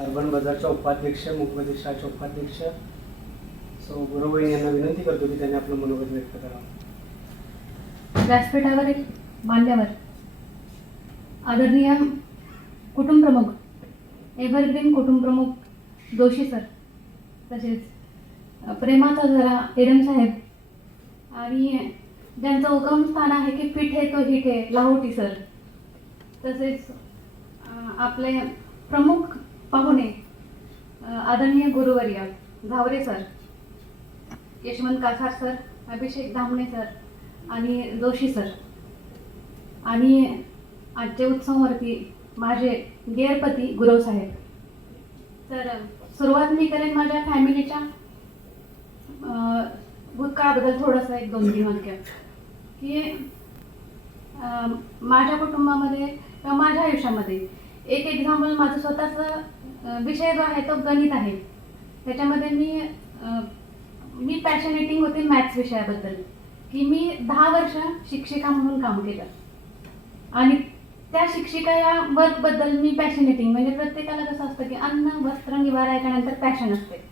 Urban बाजारच्या उपाध्यक्ष मुख्यमंत्रीशाच्या उपाध्यक्ष सौ गुरुवहिनी यांना विनंती करतो की त्यांनी आपलं मनोगत व्यक्त करावं. व्यासपीठावरील मान्यवर, आदरणीय कुटुंबप्रमुख, एव्हरग्रीन कुटुंबप्रमुख जोशी सर, तसेच प्रेमाचा जरा एरम साहेब, आणि ज्यांचं उगमस्थान आहे की पीठे तो हिठे लाहोटी सर, तसेच आपले प्रमुख पाहुणे आदरणीय गुरुवर्य झावरे सर, यशवंत कासार सर, अभिषेक धामणे सर आणि जोशी सर, आणि आजच्या उत्सवावरती माझे गेअरपती गुरव साहेब. तर सुरुवात मी करेन माझ्या फॅमिलीच्या भूतकाळाबद्दल थोडंसं 1-2-3 वाक्य की माझ्या कुटुंबामध्ये किंवा माझ्या आयुष्यामध्ये एक एक्झाम्पल माझं स्वतःचा विषय जो आहे तो गणित आहे. त्याच्यामध्ये मी पॅशनेटिंग होते मॅथ्स विषयाबद्दल, की मी 10 वर्ष शिक्षिका म्हणून काम केलं आणि त्या शिक्षिका या वर्कबद्दल मी पॅशनेटिंग, म्हणजे प्रत्येकाला कसं असतं की अन्न वस्त्र निवारा याच्यानंतर पॅशन असते,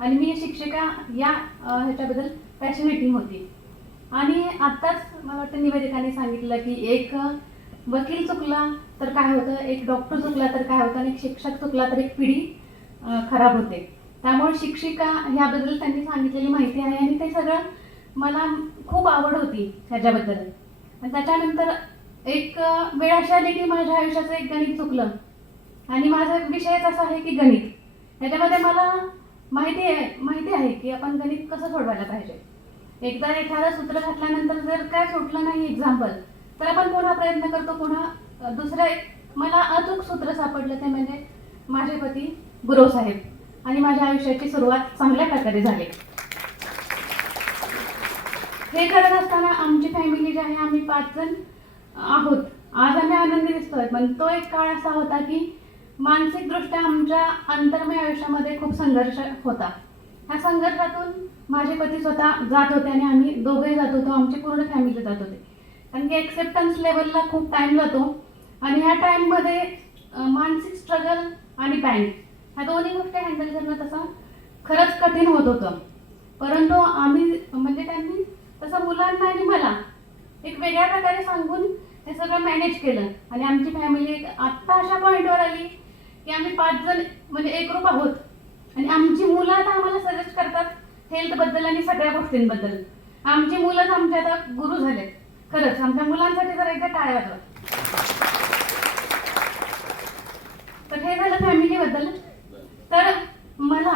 आणि मी शिक्षिका या ह्याच्याबद्दल पॅशनेटिंग होती. आणि आत्ताच मला वाटतं निवेदिकाने सांगितलं की एक वकील चुकला तर काय होतं, एक डॉक्टर चुकला तर काय होतं, आणि एक शिक्षक चुकला तर एक पिढी खराब होते. त्यामुळे शिक्षिका ह्याबद्दल त्यांनी सांगितलेली माहिती आहे आणि ते सगळं मला खूप आवड होती ह्याच्याबद्दल. आणि त्याच्यानंतर एक वेळ अशी आली की माझ्या आयुष्याचं एक गणित चुकलं, आणि माझा विषयच असा आहे की गणित. ह्याच्यामध्ये मला माहिती आहे की आपण गणित कसं सोडवायला पाहिजे. एकदा एखादं सूत्र घातल्यानंतर जर काय सुटलं नाही एक्झाम्पल, तर आपण पुन्हा प्रयत्न करतो, पुन्हा दुसरं एक मला अचूक सूत्र सापडलं ते म्हणजे माझे पती गुरव साहेब, आणि माझ्या आयुष्याची सुरुवात चांगल्या प्रकारे झाली. हे करत असताना आमची फॅमिली जी आहे, आम्ही 5 जण आहोत. आज आम्ही आनंदी दिसतोय, पण तो एक काळ असा होता की मानसिकदृष्ट्या आमच्या अंतर्मय आयुष्यामध्ये खूप संघर्ष होता. ह्या संघर्षातून माझे पती स्वतः जात होते आणि आम्ही दोघेही जात होतो, आमची पूर्ण फॅमिली जात होते. कारण की एक्सेप्टन्स लेवलला खूप टाईम जातो, आणि ह्या टाईममध्ये मानसिक स्ट्रगल आणि बँक ह्या दोन्ही गोष्टी हँडल करणं तसं खरंच कठीण होत होतं. परंतु आम्ही म्हणजे त्यांनी तसं मुलांना आणि मला एक वेगळ्या प्रकारे सांगून हे सगळं मॅनेज केलं, आणि आमची फॅमिली आत्ता अशा पॉईंटवर आली की आम्ही 5 जण म्हणजे एकरूप आहोत, आणि आमची मुलं आता आम्हाला सजेस्ट करतात हेल्थबद्दल आणि सगळ्या गोष्टींबद्दल. आमची मुलंच आमचे आता गुरु झालेत. खरंच आमच्या मुलांसाठी जर एकदा टाळ्या वाजवा. तर हे झालं फॅमिलीबद्दल. तर मला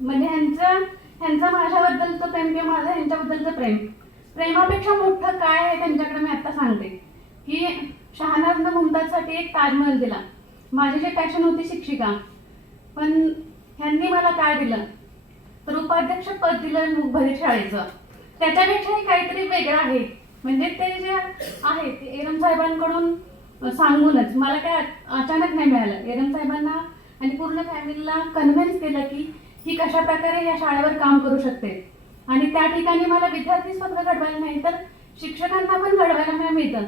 म्हणजे ह्यांचं माझ्याबद्दलचं प्रेम किंवा माझं ह्यांच्याबद्दलचं प्रेमापेक्षा मोठं काय आहे त्यांच्याकडे मी आता सांगते की शहानाजनं मुमताजसाठी एक ताजमहल दिला. माझी जे पॅशन होती शिक्षिका, पण ह्यांनी मला काय दिलं तर उपाध्यक्ष पद दिलं मुखभरीत शाळेचं. त्याच्यापेक्षाही काहीतरी वेगळं आहे. म्हणजे ते जे आहे ते एरम साहेबांकडून सांगूनच मला काय अचानक नाही मिळालं. एरम साहेबांना आणि पूर्ण फॅमिलीला कन्व्हिन्स केलं की ही कशा प्रकारे या शाळेवर काम करू शकते, आणि त्या ठिकाणी मला विद्यार्थीच फक्त घडवायला नाही तर शिक्षकांना पण घडवायला मिळतं.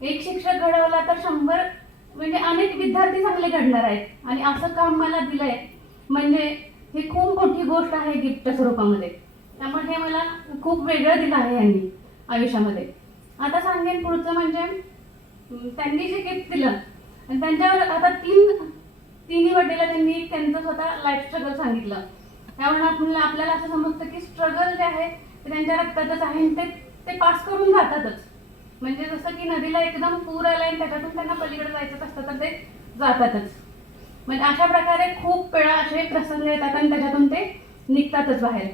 एक शिक्षक घडवला तर 100 म्हणजे अनेक विद्यार्थी चांगले घडणार आहेत, आणि असं काम मला दिलंय म्हणजे ही खूप मोठी गोष्ट आहे गिफ्टच्या स्वरूपामध्ये. त्यामुळे हे मला खूप वेगळं दिलं आहे यांनी आयुष्यामध्ये. आता सांगेन पुढचं म्हणजे त्यांनी जे गिफ्ट दिलं, आणि त्यांच्यावर आता तिन्ही बड्डेला त्यांनी त्यांचं स्वतः लाईफ स्ट्रगल सांगितलं. त्यामुळे आपल्याला असं समजतं की स्ट्रगल जे आहे ते त्यांच्या रक्तातच आहे, आणि ते पास करून जातातच. म्हणजे जसं की नदीला एकदम पूर आलाय आणि त्याच्यातून त्यांना पलीकडे जायचं असतं तर ते जातातच. म्हणजे अशा प्रकारे खूप वेळा असे प्रसंग येतात आणि त्याच्यातून ते निघतातच बाहेर.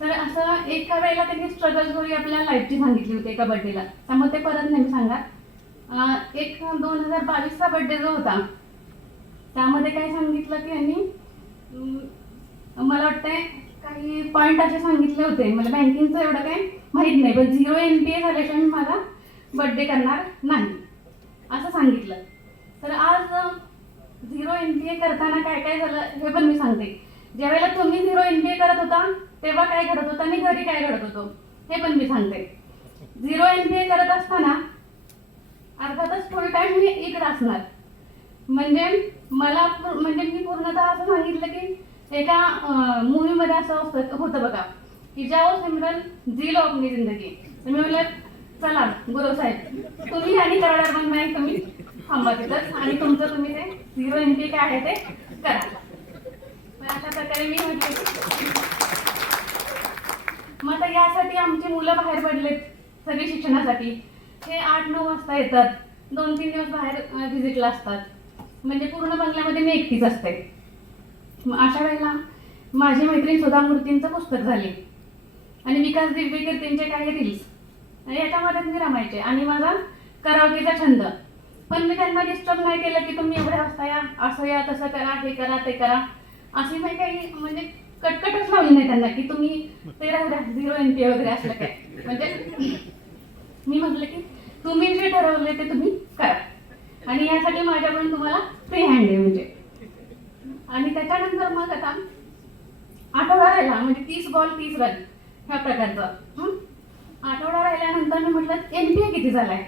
तर असं एका वेळेला त्यांनी स्ट्रगल स्टोरी आपल्या लाईफची सांगितली होती एका बड्डेला. त्यामुळे ते परत नाही सांगा. एक 2022चा बड्डे जो होता त्यामध्ये काय सांगितलं की यांनी मला वाटतंय काही पॉईंट असे सांगितले होते. मला बँकिंगचं एवढं काही माहीत नाही, पण 0 MBA झाल्याशिवाय मी माझा बड्डे करणार नाही असं सांगितलं. तर आज 0 MBA करताना काय काय झालं हे पण मी सांगते. ज्यावेळेला तुम्ही 0 MBA करत होता तेव्हा काय घडत होतं आणि घरी काय घडत होतं हे पण मी सांगते. 0 MBA करत असताना अर्थातच फुल टाइम मी इकडे असणार, म्हणजे मला मी पूर्णतः एका मूवीमध्ये असं होतं बघा की जाओ सिमरन जी लो अपनी जिंदगी. तर मी म्हणलं चला गुरु साहेब तुम्ही आणि कराडार मग नाही तुम्ही थांबा तिथंच आणि तुमचं तुम्ही ते 0 NPA काय आहे ते करा. मग अशा प्रकारे मी म्हटलं मग आता यासाठी आमची मुलं बाहेर पडलेत सगळी शिक्षणासाठी. हे 8-9 वाजता येतात, 2-3 दिवस बाहेर व्हिजिटला असतात. म्हणजे पूर्ण बंगल्यामध्ये मी एकटीच असते. मग अशा वेळेला माझी मैत्रीण सुधा मूर्तींचं पुस्तक झाली आणि विकास दिव्यकीर्तींचे काही रील्स याच्यामध्ये मी रमायचे आणि माझा करावकीचा छंद. पण मी त्यांना डिस्टर्ब नाही केलं की तुम्ही एवढ्या वाजता या, असं या, तसं करा, हे करा, ते करा. अशी मी काही म्हणजे कटकटच लावली नाही त्यांना की तुम्ही ते राहू द्या 0 NPA वगैरे असलं काय. म्हणजे मी म्हटलं की तुम्ही जे ठरवले ते तुम्ही करा आणि यासाठी माझ्याकडून तुम्हाला फ्री हँड आहे म्हणजे. आणि त्याच्यानंतर मग आता आठवडा राहिला म्हणजे 30 बॉल 30 रन ह्या प्रकारचं. आठवडा राहिल्यानंतर मी म्हटलं NPA किती झालाय.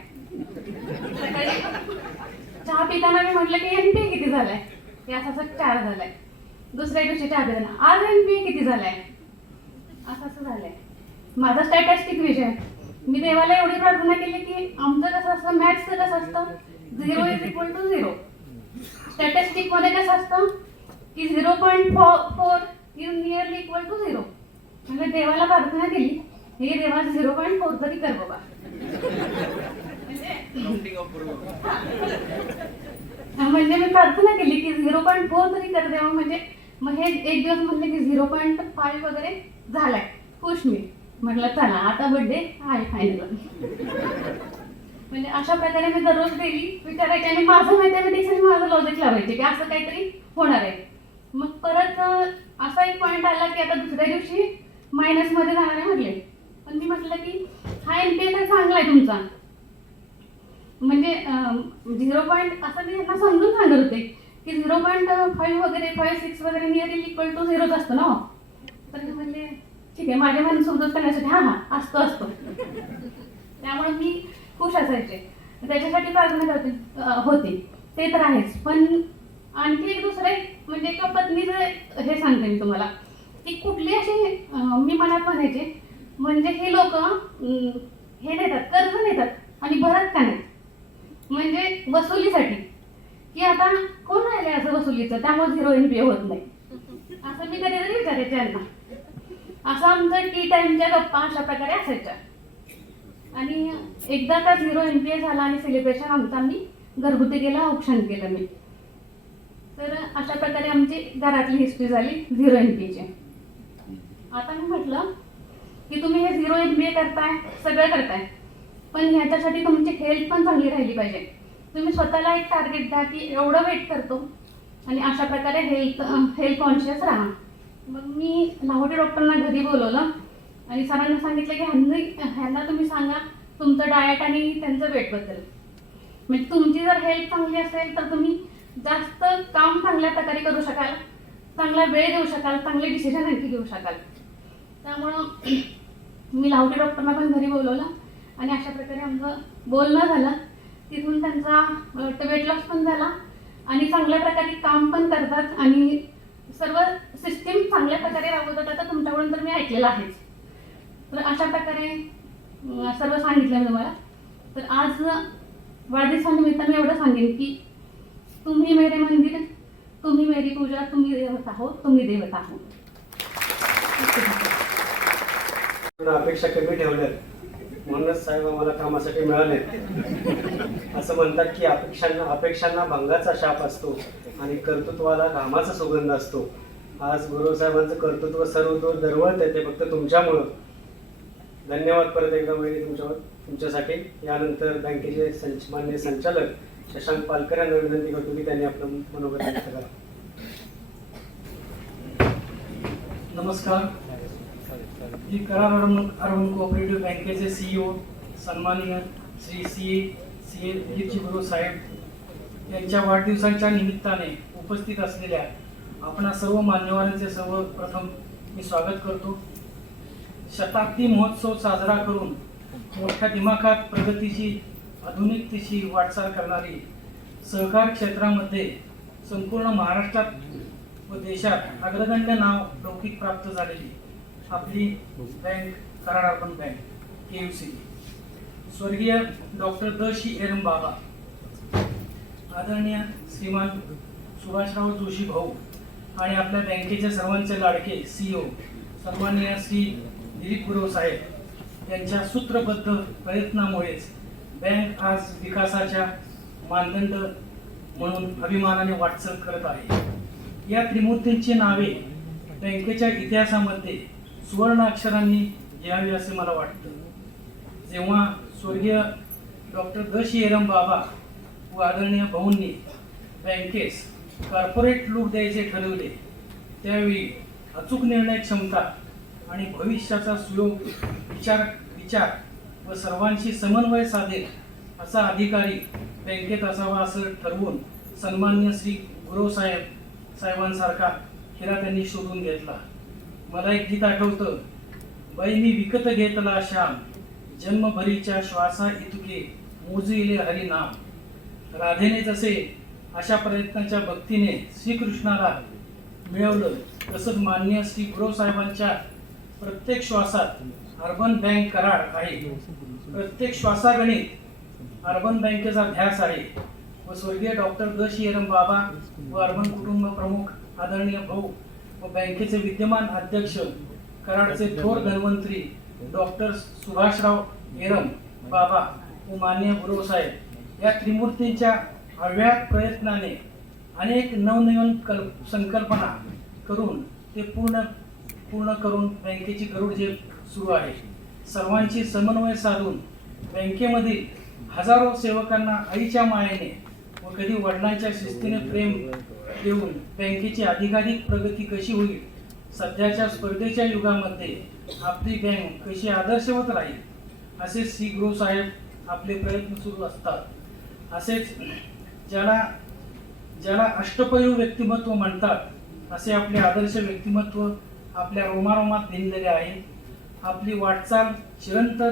चहा पिताना मी म्हटलं की NPA किती झालाय. हे असं 4 झालाय. दुसऱ्या दिवशी चहा पिताना आज NPA किती झालाय. असं झालंय. माझा स्टॅटिस्टिक विषय. मी देवाला एवढी प्रार्थना केली की आमचं कसं असतं मॅथ्सचं कसं असतं 0 = 0. स्टॅटिस्टिक मध्ये कसं असतं की 0.4 is nearly equal to 0. म्हणजे देवाला प्रार्थना केली हे देवा 0.4 तरी कर बाबा. म्हणजे मी प्रार्थना केली की 0.4 तरी कर देवा. म्हणजे मग हे एक दिवस म्हणले की 0.5 वगैरे झालाय. खुश मी म्हटलं चला आता बर्थडे आहे फायनल. म्हणजे अशा प्रकारे मी दररोज डेली विचारायचे आणि माझं मॅथमॅटिक्स आणि माझं लॉजिक लावायचे की असं काहीतरी होणार आहे. मग परत असा एक पॉईंट आला की आता दुसऱ्या दिवशी मायनसमध्ये जाणार आहे म्हटले. पण मी म्हटलं की हा NPA तर चांगला आहे तुमचा. म्हणजे 0. असं मी त्यांना समजून सांगत होते की 0.5 वगैरे 5-6 वगैरे नियरली इक्वल टू 0 असतं ना. तर म्हणजे ठीक आहे माझ्या मन समजत करण्यासाठी हां असतो. त्यामुळे मी खुश असायचे. त्याच्यासाठी प्रार्थना करते होती ते तर आहेच. पण आणखी एक दुसरे म्हणजे एका पत्नीचं हे सांगते मी तुम्हाला की कुठली अशी मी मनात म्हणायचे म्हणजे हे लोक हे नेतात कर्ज नेतात आणि भरत का नाही म्हणजे वसुलीसाठी की आता कोण राहिले असं वसुलीचं त्यामुळे 0 NPA होत नाही. असं मी कधीतरी विचारायचे यांना. असं आमचं टी टाईमच्या गप्पा अशा प्रकारे असायच्या. आणि एकदा का 0 NPA झाला आणि सेलिब्रेशन आमचं आम्ही घरगुती गेला औक्षण केलं मी. तर अशा प्रकारे आमची घरातली हिस्ट्री झाली 0 NPAची. आता मी म्हटलं की तुम्ही हे 0 NPA करताय सगळं करताय पण ह्याच्यासाठी तुमची हेल्थ पण चांगली राहिली पाहिजे. तुम्ही स्वतःला एक टार्गेट द्या की एवढं वेट करतो आणि अशा प्रकारे हेल्थ कॉन्शियस राहा. मग मी लाहोटी डॉक्टरांना घरी बोलवलं आणि सरांना सांगितलं की ह्यांना तुम्ही सांगा तुमचं डाएट आणि त्यांचं वेटबद्दल. म्हणजे तुमची जर हेल्थ चांगली असेल तर तुम्ही जास्त काम चांगल्या प्रकारे करू शकाल, चांगला वेळ देऊ शकाल, चांगले डिसिजन आणखी घेऊ शकाल. त्यामुळं मी लाहोटी डॉक्टरना पण घरी बोलवलं आणि अशा प्रकारे आमचं बोलणं झालं. तिथून त्यांचा वेट लॉस पण झाला आणि चांगल्या प्रकारे काम पण करतात आणि सर्व सिस्टीम चांगल्या प्रकारे राबवतात. आता तुमच्याकडून तर मी ऐकलेलं आहेच. तर अशा प्रकारे सर्व सांगितलं मी तुम्हाला. तर आज वाढदिवसानिमित्त मी एवढं सांगेन की तुम्ही मेरे मंदिर, तुम्ही मेरी पूजा, तुम्ही देवता हो, तुम्ही देवता हो. अपेक्षा कमी ठेवल्यात म्हणूनच साहेब आम्हाला कामासाठी मिळाले. असं म्हणतात की अपेक्षांना भंगाचा शाप असतो आणि कर्तृत्वाला घामाचा सुगंध असतो. आज गुरुसाहेबांचं कर्तृत्व सर्व दरवळत आहे ते फक्त तुमच्यामुळं. धन्यवाद परत एकदा वहिनी तुमच्यासाठी. यानंतर बँकेचे मान्य संचालक शशांक पालकर यांना विनंती करतो की त्यांनी आपलं मनोगत व्यक्त करा. नमस्कार. मी कराड अर्बन कोऑपरेटिव्ह बँकेचे CEO सन्माननीय श्री CA दिलीपजी गुरु साहेब यांच्या वाढदिवसाच्या निमित्ताने उपस्थित असलेल्या आपणा सर्व मान्यवरांचे सर्वप्रथम मी स्वागत करतो. शताब्दी महोत्सव साजरा करून मोठ्या दिमाखात प्रगतीची आधुनिकतेची वाटचाल करणारी सहकार क्षेत्रामध्ये संपूर्ण महाराष्ट्रात व देशात अग्रगण्य नाव लौकिक प्राप्त झालेली आपली bank Karad urban bank KUCB, स्वर्गीय डॉक्टर द.शी. एरम बाबा, आदरणीय श्रीमान सुभाषराव जोशी भाऊ आणि आपल्या बँकेचे सर्वांचे लाडके CEO सन्माननीय श्री दिलीप गुरव साहेब यांच्या सूत्रबद्ध प्रयत्नामुळेच बँक आज विकासाच्या मानदंड म्हणून अभिमानाने वाटचाल करत आहे। या त्रिमूर्तींची नावे बँकेच्या इतिहासामध्ये सुवर्ण अक्षरांनी यावी असे मला वाटतं। जेव्हा स्वर्गीय डॉक्टर द.शी. एरम बाबा व आदरणीय भाऊंनी बँकेस कॉर्पोरेट लूट द्यायचे ठरवले, त्यावेळी अचूक निर्णय क्षमता आणि भविष्याचा सुयोग विचार व सर्वांशी समन्वय साधेल असा अधिकारी बँकेत असावा असं ठरवून सन्माननीय श्री गुरव साहेबांसारखा हिरा त्यांनी शोधून घेतला। मला एक गीत आठवतं, बाई मी विकत घेतला श्याम, जन्मभरीच्या श्वासा इतके मोजिले हरिनाम। राधेने जसे अशा प्रयत्नाच्या भक्तीने श्रीकृष्णाला मिळवलं, तसंच माननीय श्री गुरव साहेबांच्या प्रत्येक श्वासात अर्बन बँक कराड आहे। प्रत्येक श्वासागणित अर्बन बँकेचा ध्यास आहे व स्वर्गीय डॉक्टर द.शी. एरम बाबा व अर्बन कुटुंब प्रमुख आदरणीय भाऊ व बँकेचे विद्यमान अध्यक्ष कराडचे थोर धन्वंतरी डॉक्टर सुभाषराव एरम बाबा व माननीय गुरव साहेब या त्रिमूर्तींच्या अव्याहत प्रयत्नाने अनेक नवनवीन संकल्पना करून ते पूर्ण करून बँकेची गरुड झेप सुरू आहे। सर्वांची समन्वय साधून बँकेमधील हजारो सेवकांना आईच्या मायेने व कधी वडिलांच्या शिस्तीने प्रेम देऊन बँकेची अधिकाधिक प्रगती कशी होईल, सध्याच्या स्पर्धेच्या युगामध्ये आपली बँक कशी आदर्शवत राहील, असे श्री गुरु साहेब आपले प्रयत्न सुरू असतात। असेच ज्याला अष्टपैलू व्यक्तिमत्व म्हणतात, असे आपले आदर्श व्यक्तिमत्व आपल्या रोमारोमात भिनलेले आहे। आपली वाटचाल चिरंतर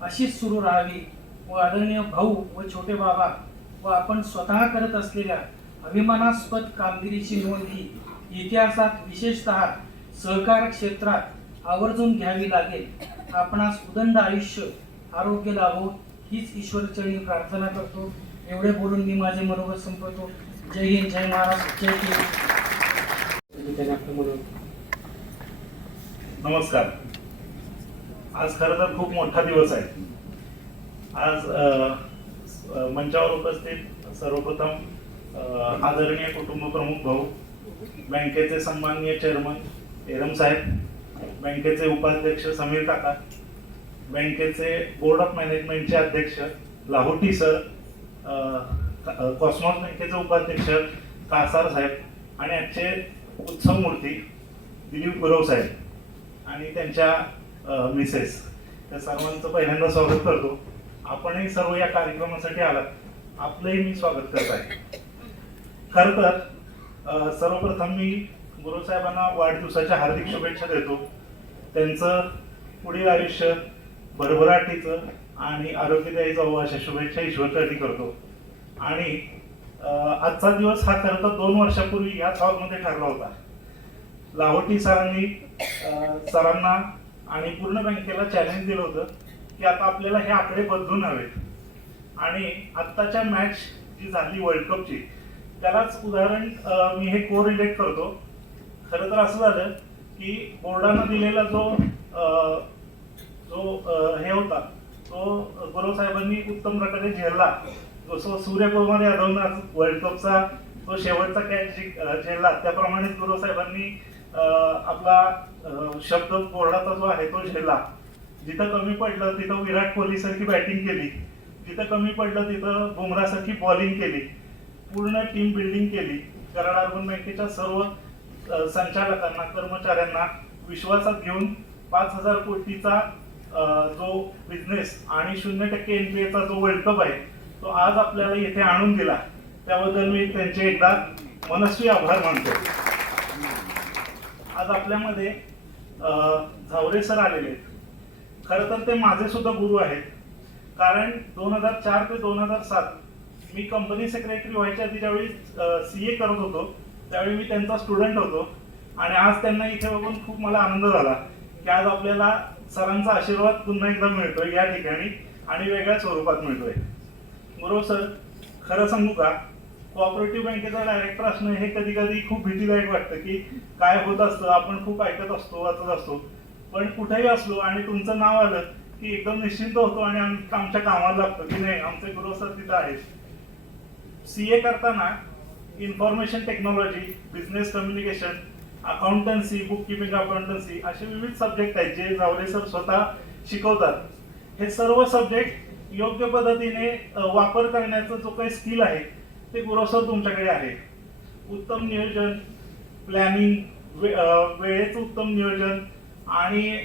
अशीच सुरू राहावी व आदरणीय भाऊ व छोटे बाबा व आपण स्वतः करत असलेल्या अभिमानास्पद कामगिरीची नोंद ही इतिहासात विशेषतः सहकार क्षेत्रात आवर्जून घ्यावी लागेल। आपणास उदंड आयुष्य आरोग्य लाभो हीच ईश्वरचरणी प्रार्थना करतो। एवढे बोलून मी माझे मनोगत संपवतो। जय हिंद, जय महाराष्ट्र, जय म्हणून नमस्कार। आज खरं तर खूप मोठा दिवस आहे। आज मंचावर उपस्थित सर्वप्रथम आदरणीय कुटुंब प्रमुख भाऊ, बँकेचे सन्माननीय चेअरमन एरम साहेब, बँकेचे उपाध्यक्ष समीर काका, बँकेचे बोर्ड ऑफ मॅनेजमेंटचे अध्यक्ष लाहोटी सर, कॉस्मॉस बँकेचे उपाध्यक्ष कासार साहेब आणि आजचे उत्सव मूर्ती दिलीप गुरव साहेब आणि त्यांच्या मिसेस, त्या सर्वांचं पहिल्यांदा स्वागत करतो। आपणही सर्व या कार्यक्रमासाठी आलात, आपलंही मी स्वागत करत आहे। खरं तर सर्वप्रथम मी गुरु साहेबांना वाढदिवसाच्या हार्दिक शुभेच्छा देतो। त्यांचं पुढील आयुष्य भरभराटीचं आणि आरोग्यदायी जावं अशा शुभेच्छा ईश्वरचरणी करतो। आणि आजचा दिवस हा खरं तर 2 वर्षापूर्वी याच हॉलमध्ये ठरला होता। लाहोटी सरांना आणि पूर्ण बँकेला चॅलेंज दिलं होतं की आता आपल्याला हे आकडे बदलून हवेत आणि आत्ताच्या मॅच जी झाली वर्ल्ड कपची त्यालाच उदाहरण मी हे कोरिलेट करतो। खरं तर असं झालं की बोर्डानं दिलेला जो हे होता तो गुरव साहेबांनी उत्तम प्रकारे झेलला। जसं सूर्यकुमार यादवनं वर्ल्ड कपचा तो शेवटचा कॅच झेलला, त्याप्रमाणे गुरव साहेबांनी आपला शब्द बोर्डाचा जो आहे तो झेलला। जिथं कमी पडलं तिथं विराट कोहली सारखी बॅटिंग केली, जिथं कमी पडलं तिथं बुमराह सारखी बॉलिंग केली, पूर्ण टीम बिल्डिंग केली। कराड अर्बन बँकेच्या सर्व संचालकांना, कर्मचाऱ्यांना विश्वासात घेऊन 5,000 कोटीचा जो बिझनेस आणि 0% NPA चा जो वर्ल्ड कप आहे तो आज आपल्याला येथे आणून दिला, त्याबद्दल मी त्यांचे एकदा मनस्वी आभार मानतो। आज आपल्यामध्ये झावरे सर आलेले आहेत। खरं तर ते माझे सुद्धा गुरु आहेत, कारण 2004 ते 2007 मी कंपनी सेक्रेटरी व्हायच्या आधी ज्यावेळी CA करत होतो त्यावेळी मी त्यांचा स्टुडंट होतो आणि आज त्यांना इथे बघून खूप मला आनंद झाला की आज आपल्याला सरांचा आशीर्वाद पुन्हा एकदा मिळतोय या ठिकाणी आणि वेगळ्या स्वरूपात मिळतोय. गुरव सर, खरं सांगू का, कोऑपरेटिव्ह बँकेचा डायरेक्टर असणं हे कधी कधी खूप भीतीदायक वाटतं की काय होत असतं. आपण खूप ऐकत असतो, वाचत असतो, पण कुठेही असलो आणि तुमचं नाव आलं की एकदम निश्चिंत होतो आणि आमच्या कामाला लागतो की नाही, आमचे गुरव सर तिथं आहेत. CA करताना information technology, business communication, accountancy, book keeping accountancy असे विविध सब्जेक्ट आहेत जे जावरे सर स्वतः शिकवतात. हे सर्व सब्जेक्ट योग्य पद्धतीने वापर करण्याचा जो काही स्किल आहे ते गुरव सर तुमच्याकडे आहे. उत्तम नियोजन, प्लॅनिंग, वेळेचं उत्तम नियोजन आणि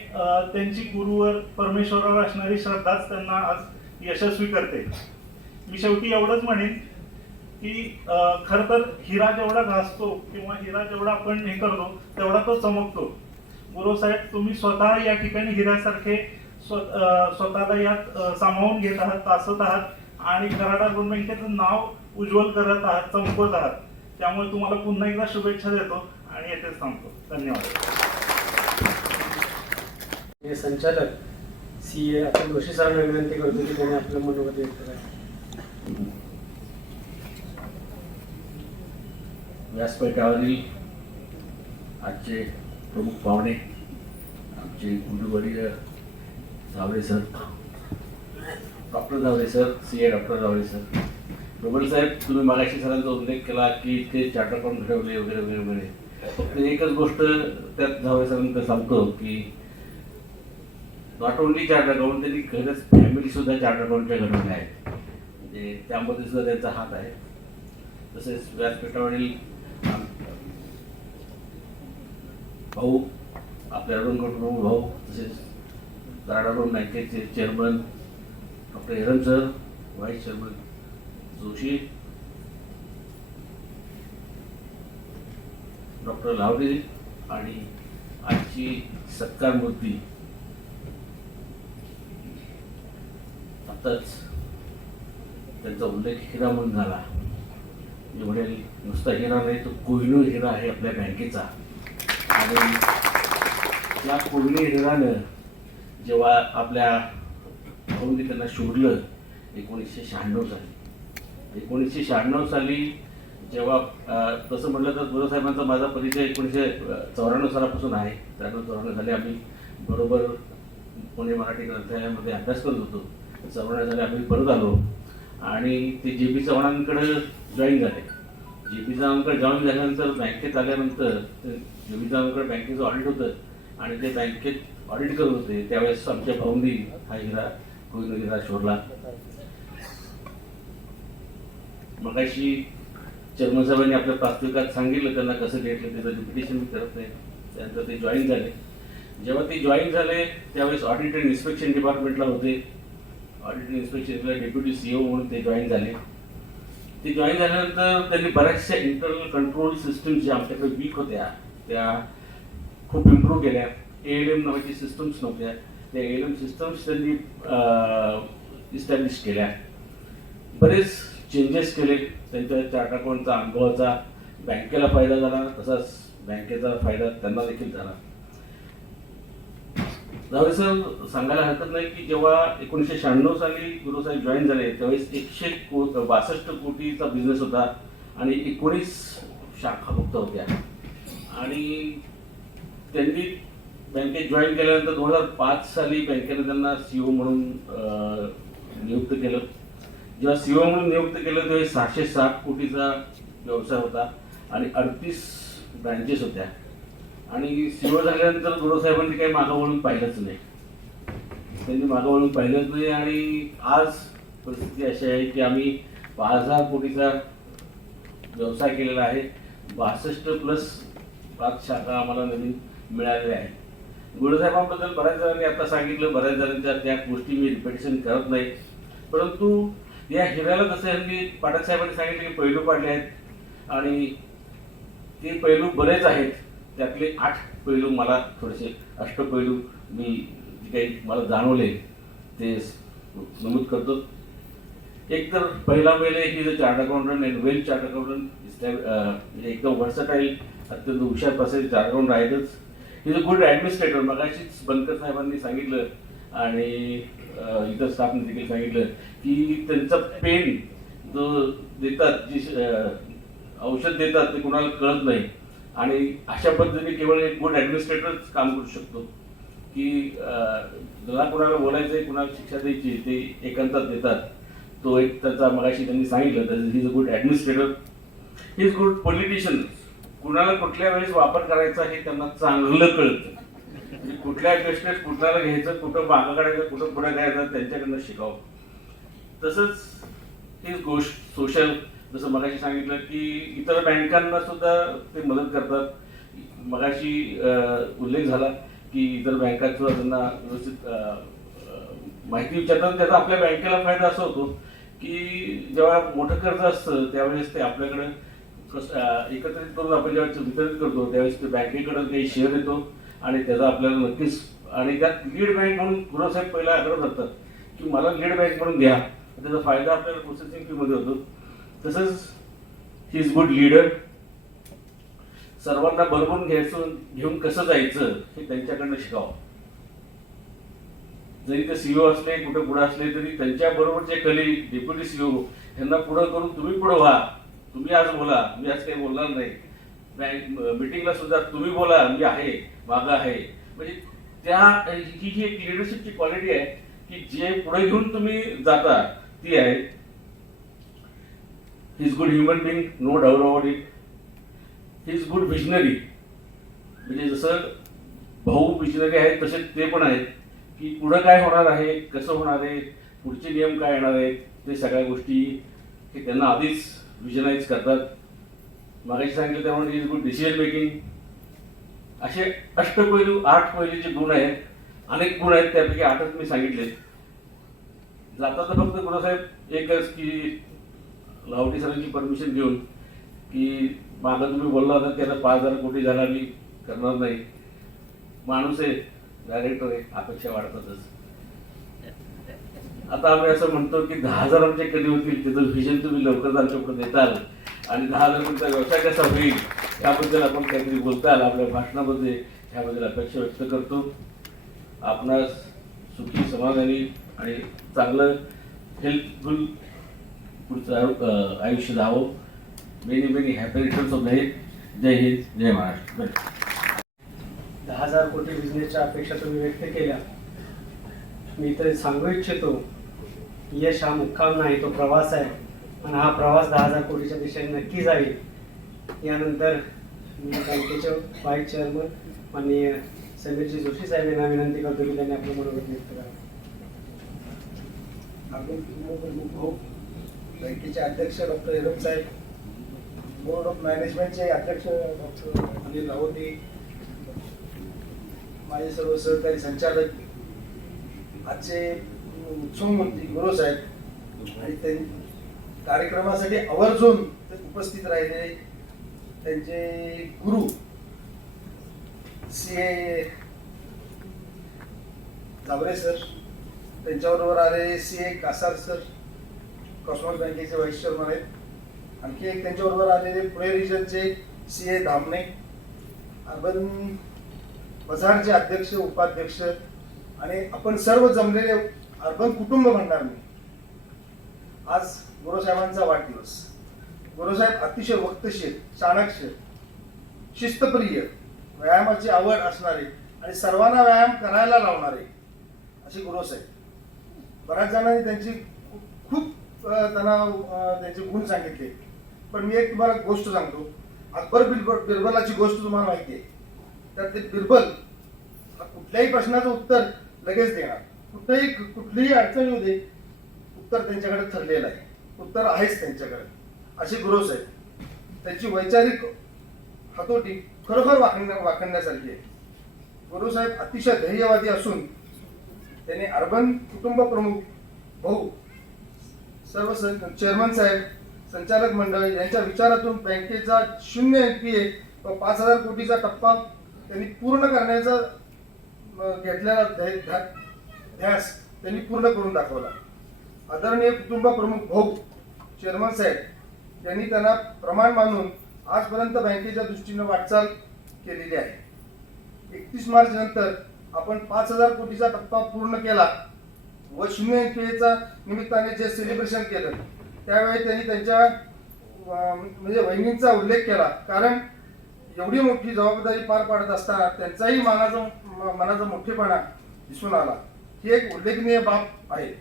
त्यांची गुरुवर परमेश्वरावर असणारी श्रद्धाच त्यांना आज यशस्वी करते. मी शेवटी एवढंच म्हणेन की खरं तर हिरा जेवढा घासतो किंवा हिरा जेवढा आपण हे करतो तेवढा तो चमकतो. गुरव साहेब, तुम्ही स्वतः या ठिकाणी हिऱ्यासारखे स्वतःला यात सामावून घेत आहात, तासत आहात आणि कराड अर्बन बँकेचं नाव उज्ज्वल करत आहात, चमकवत आहात. त्यामुळे तुम्हाला पुन्हा एकदा शुभेच्छा देतो आणि येथेच थांबतो. धन्यवाद. हे संचालक CA अतुल जोशी सरांना विनंती करतो की त्यांनी आपलं मनोगत व्यक्त करावं. व्यासपीठावरील आजचे प्रमुख पाहुणे, आमचे गुरुवर्य Javare sir, doctor Javare sir, CA doctor Javare sir, Prabal साहेब, तुम्ही मागाशी सरांचा उल्लेख केला की इतके चार्टर अकाउंट घडवले वगैरे वगैरे वगैरे. फक्त एकच गोष्ट त्यात जावरे सरांना सांगतो की नॉट ओनली चार्ट अकाउंट, त्यांनी खरंच फॅमिली सुद्धा चार्ट अकाउंटच्या घडवल्या आहेत. म्हणजे त्यामध्ये सुद्धा त्यांचा हात आहे. तसेच व्यासपीठावरील भाऊ, आपले अरुण प्रमुख भाऊ, तसेच कराड अर्बन बँकेचे chairman doctor Hiram sir, vice chairman Joshi, doctor Lavade आणि आजची सत्कार मूर्ती आताच त्यांचा उल्लेख हिरा म्हणून झाला. मी म्हणेल नुसता हिरा नाही, तो कोहिनूर हिरा आहे आपल्या बँकेचा. आणि या कोहिनूर हिरानं जेव्हा आपल्या भाऊंनी त्यांना शोधलं 1996 साली, 1996 साली जेव्हा तसं म्हटलं तर गुरुसाहेबांचा माझा परिचय 1994 सालापासून आहे. 93-94 साली आम्ही बरोबर पुणे मराठी ग्रंथालयामध्ये अभ्यास करत होतो. 94 साली आम्ही परत आलो आणि ते JB चव्हाणांकडे जॉईन झाले. JB चव्हाणांकडे जॉईन झाल्यानंतर बँकेत आल्यानंतर JB चव्हाणांकडे बँकेचं ऑडिट होतं आणि ते बँकेत ऑडिट करत होते. त्यावेळेस आमच्या भाऊंनी हा हिरा, कोहिनूर हिरा शोधला. मगाशी चेअरमन साहेबांनी आपल्या प्रास्ताविकात सांगितलं त्यांना कसं घेतलं, त्याचं रिपिटेशन मी करत नाही. त्यानंतर ते जॉईन झाले. जेव्हा ते जॉईन झाले त्यावेळेस ऑडिट अँड इन्स्पेक्शन डिपार्टमेंटला होते. ऑडिट अँड इन्स्पेक्शनला डेप्युटी CEO म्हणून ते जॉईन झाले. ते जॉईन झाल्यानंतर त्यांनी बऱ्याचशा इंटरनल कंट्रोल सिस्टम ज्या आमच्याकडे वीक होत्या त्या खूप इम्प्रूव्ह केल्या. ALM नावाची सिस्टम्स नव्हत्या, त्या ALM सिस्टम्स त्यांनी इस्टॅब्लिश केल्या. बरेच चेंजेस केले. त्यांच्या चार्ट अकाउंटचा अनुभवाचा बँकेला फायदा झाला, तसाच बँकेचा फायदा त्यांना देखील झाला. जावरे सर, सांगायला हरकत नाही की जेव्हा 1996 साली गुरुसाहेब जॉईन झाले त्यावेळेस 162 कोटीचा बिझनेस होता आणि 19 शाखा फक्त होत्या. आणि त्यांनी बँकेत जॉईन केल्यानंतर 2005 साली बँकेने त्यांना CEO म्हणून नियुक्त केलं. जेव्हा CEO म्हणून नियुक्त केलं तेव्हा 607 कोटीचा व्यवसाय होता आणि 38 ब्रँचेस होत्या. आणि CEO झाल्यानंतर गुरुसाहेबांनी काही मागं वळून पाहिलंच नाही. त्यांनी मागं वळून पाहिलंच नाही आणि आज परिस्थिती अशी आहे की आम्ही 5000 कोटीचा व्यवसाय केलेला आहे. 62 प्लस 5 शाखा आम्हाला नवीन मिळालेल्या आहेत. गुरुसाहेबांबद्दल बऱ्याच जणांनी आता सांगितलं, बऱ्याच जणांच्या त्या गोष्टी मी रिपिटेशन करत नाही. परंतु या हिऱ्याला कसं यांनी पाठक साहेबांनी सांगितलं की पैलू पाडले आहेत आणि ते पैलू बरेच आहेत. त्यातले 8 पैलू मला थोडेसे अष्टपैलू मी जे काही मला जाणवले ते नमूद करतो. एक तर पहिला पहिले की chart accountant and well chart accountant म्हणजे एकदम वर्सटाईल, अत्यंत हुशार प्रसारित जागरण आहेतच. Is a good administrator. मगाशीच बनकर साहेबांनी सांगितलं आणि इतर स्टाफने देखील सांगितलं की त्यांचा पेन जो देतात, जी औषध देतात ते कुणाला कळत नाही. आणि अशा पद्धतीने केवळ एक गुड ॲडमिनिस्ट्रेटरच काम करू शकतो की ज्याला कुणाला बोलायचं आहे, कुणाला शिक्षा द्यायची ते एकांतात देतात. तो एक त्याचा मगाशी त्यांनी सांगितलं तर he is a good administrator. He is good politician. कुणाला कुठल्या वेळेस वापर करायचा हे त्यांना चांगलं कळतं. म्हणजे कुठल्या गोष्टीत कुणाला घ्यायचं, कुठं मागं काढायचं, कुठं पुढे घ्यायचं त्यांच्याकडनं शिकावं. तसंच ही गोष्ट सोशल, जसं मगाशी सांगितलं की इतर बँकांना सुद्धा ते मदत करतात. मगाशी उल्लेख झाला की इतर बँकात सुद्धा त्यांना व्यवस्थित माहिती विचारतात. त्याचा आपल्या बँकेला फायदा असा होतो की जेव्हा मोठं कर्ज असतं त्यावेळेस ते आपल्याकडं एकत्रित करून आपण जेव्हा वितरित करतो त्यावेळेस ते बँकेकडं काही शेअर येतो आणि त्याचा आपल्याला नक्कीच, आणि त्यात लीड बँक म्हणून गुरुसाहेब पहिला आग्रह करतात की मला लीड बँक म्हणून घ्या, त्याचा फायदा आपल्याला प्रोसेसिंग फीमध्ये होतो. तसंच ही इज गुड लीडर. सर्वांना बरोबर घेऊन कसं जायचं हे त्यांच्याकडनं शिकावं. जरी ते सीईओ असले, कुठे पुढे असले तरी त्यांच्या बरोबरचे कलिग, डेप्युटी सीईओ यांना पुढे करून तुम्ही पुढे व्हा, तुम्ही आज बोला, मी आज काही बोलणार नाही, बँक मिटिंगला सुद्धा तुम्ही बोला, मी आहे, मागं आहे. म्हणजे ही जी एक लिडरशिपची क्वालिटी आहे की जे पुढे घेऊन तुम्ही जाता ती आहे. He is good human being, no doubt about it. He is good visionary. म्हणजे जसं भाऊ विजनरी आहेत तसे ते पण आहेत की पुढं काय होणार आहे, कसं होणार आहे, पुढचे नियम काय येणार आहेत, ते सगळ्या गोष्टी हे त्यांना आधीच विजनाईज करतात. मागाशी सांगितलं त्यामुळे इज गुड डिसिजन मेकिंग. असे अष्टपैलू 8 पैलूचे गुण आहेत. अनेक गुण आहेत, त्यापैकी 8च मी सांगितले. जाता तर फक्त गुरुसाहेब एकच की लावटी सरांची परमिशन घेऊन की मागं तुम्ही बोलला होता की आता 5,000 कोटी झाला, मी करणार नाही. माणूस आहे, डायरेक्टर आहे, अपेक्षा वाढतातच. आता आम्ही असं म्हणतो की 10,000 आमचे कधी होतील, त्याचं व्हिजन तुम्ही लवकरच आमच्याकडे देताल आणि 10,000 कोटीचा व्यवसाय कसा होईल याबद्दल आपण काहीतरी बोलताल आपल्या भाषणामध्ये, ह्याबद्दल अपेक्षा व्यक्त करतो. आपणास सुखी, समाधानी आणि चांगलं हेल्पफुल पुढचं आयुष्य जावं. Many happy returns of the day. जय हिंद, जय महाराष्ट्र. 10,000 कोटी बिझनेसच्या अपेक्षा तुम्ही व्यक्त केल्या. मी तर सांगू इच्छितो यश हा मुक्काम नाही, तो प्रवास आहे आणि हा प्रवास 10,000 कोटीच्या दिशेने नक्की जाईल. यानंतर मी बँकेचे व्हाईस चेअरमन माननीय समीरजी जोशी साहेब यांना विनंती करतो की त्यांनी आपलं मनोगत व्यक्त करावं. भाऊ, बँकेचे अध्यक्ष डॉक्टर हिरम साहेब, बोर्ड ऑफ मॅनेजमेंटचे अध्यक्ष डॉक्टर अनिल रावते, माझे सर्व सहकारी संचालक, आजचे उत्सवमूर्ती गुरुसाहेब आणि ते कार्यक्रमासाठी आवर्जून उपस्थित राहिले त्यांचे गुरु CA जावरे सर, त्यांच्याबरोबर आलेले CA कासार सर, कॉस्मॉस बँकेचे व्हाईस चेअरमन आहेत. आणखी एक त्यांच्याबरोबर आलेले पुणे रिजनचे CA धामणे, अर्बन बाजारचे अध्यक्ष, उपाध्यक्ष आणि आपण सर्व जमलेले अर्बन कुटुंब म्हणणार मी. आज गुरुसाहेबांचा वाढदिवस. गुरुसाहेब अतिशय वक्तशीर, चाणक्य, शिस्तप्रिय, व्यायामाची आवड असणारे आणि सर्वांना व्यायाम करायला लावणारे असे गुरुसाहेब. बऱ्याच जणांनी त्यांची खूप त्यांचे गुण सांगितले, पण मी एक तुम्हाला गोष्ट सांगतो. अकबर बिरबलाची गोष्ट तुम्हाला माहिती आहे. तर ते बिरबल हा कुठल्याही प्रश्नाचं उत्तर लगेच देणार. कुठलीही अडचण येऊ दे, उत्तर त्यांच्याकडे ठरलेलं आहे, उत्तर आहेच त्यांच्याकडे. असे गुरुसाहेब. त्यांची वैचारिक हातोटी खरोखर वाखण्यासारखी आहे. गुरुसाहेब अतिशय ध्येयवादी असून त्यांनी अर्बन कुटुंब प्रमुख भाऊ, सर्व चेअरमन साहेब, संचालक मंडळ यांच्या विचारातून बँकेचा 0 NPA व 5,000 कोटीचा टप्पा त्यांनी पूर्ण करण्याचा घेतलेला ध्यास त्यांनी पूर्ण करून दाखवला. आदरणीय कुटुंब प्रमुख भाऊ, चेअरमन साहेब यांनी त्यांना प्रमाण मानून आजपर्यंत बँकेच्या दृष्टीने वाटचाल केलेली आहे. 31 मार्च नंतर आपण 5,000 कोटीचा टप्पा पूर्ण केला व 0 NPA निमित्ताने जे सेलिब्रेशन केलं त्यावेळी त्यांनी त्यांच्या म्हणजे वहिनींचा उल्लेख केला, कारण एवढी मोठी जबाबदारी पार पाडत असताना त्यांचाही मनाचा मोठेपणा दिसून आला. ही एक उल्लेखनीय बाब आहे.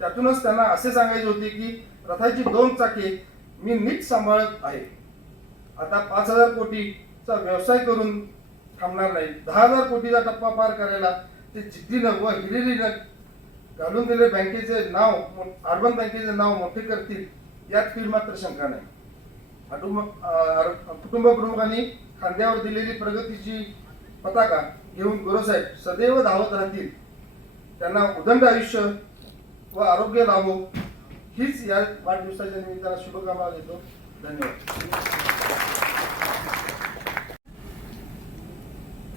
त्यातूनच त्यांना असे सांगायचे होते की रथाची 2 चाके मी नीट सांभाळत आहे. आता 5,000 कोटीचा व्यवसाय करून थांबणार नाही. 10,000 कोटीचा टप्पा पार करायला ते जिद्दीनं व हिरिरीनं घालून दिले बँकेचे नाव, अर्बन बँकेचे नाव मोठे करतील यात तीळ मात्र शंका नाही. कुटुंब प्रमुखांनी खांद्यावर दिलेली प्रगतीची पताका घेऊन गुरुसाहेब सदैव धावत राहतील. त्यांना उदंड आयुष्य व आरोग्य लाभो हीच या वाढदिवसाच्या निमित्तानं शुभकामना देतो. धन्यवाद.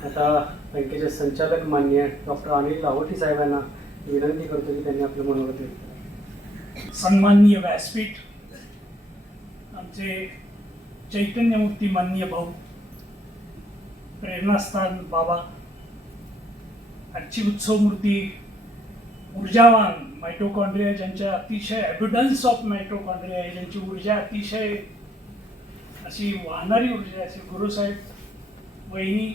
आता बँकेचे संचालक माननीय डॉक्टर अनिल लाहोटी साहेबांना विनंती करतो की त्यांनी आपलं मनोगत व्यक्त. सन्माननीय व्यासपीठ, आमचे चैतन्यमूर्ती माननीय भाऊ, प्रेरणास्थान बाबा, आजची उत्सवमूर्ती ऊर्जावान मायटोकॉन्ड्रिया, ज्यांच्या अतिशय ॲबिडन्स ऑफ मायटोकॉन्ड्रिया आहे, ज्यांची ऊर्जा अतिशय अशी वाहणारी ऊर्जा अशी गुरुसाहेब, वहिनी,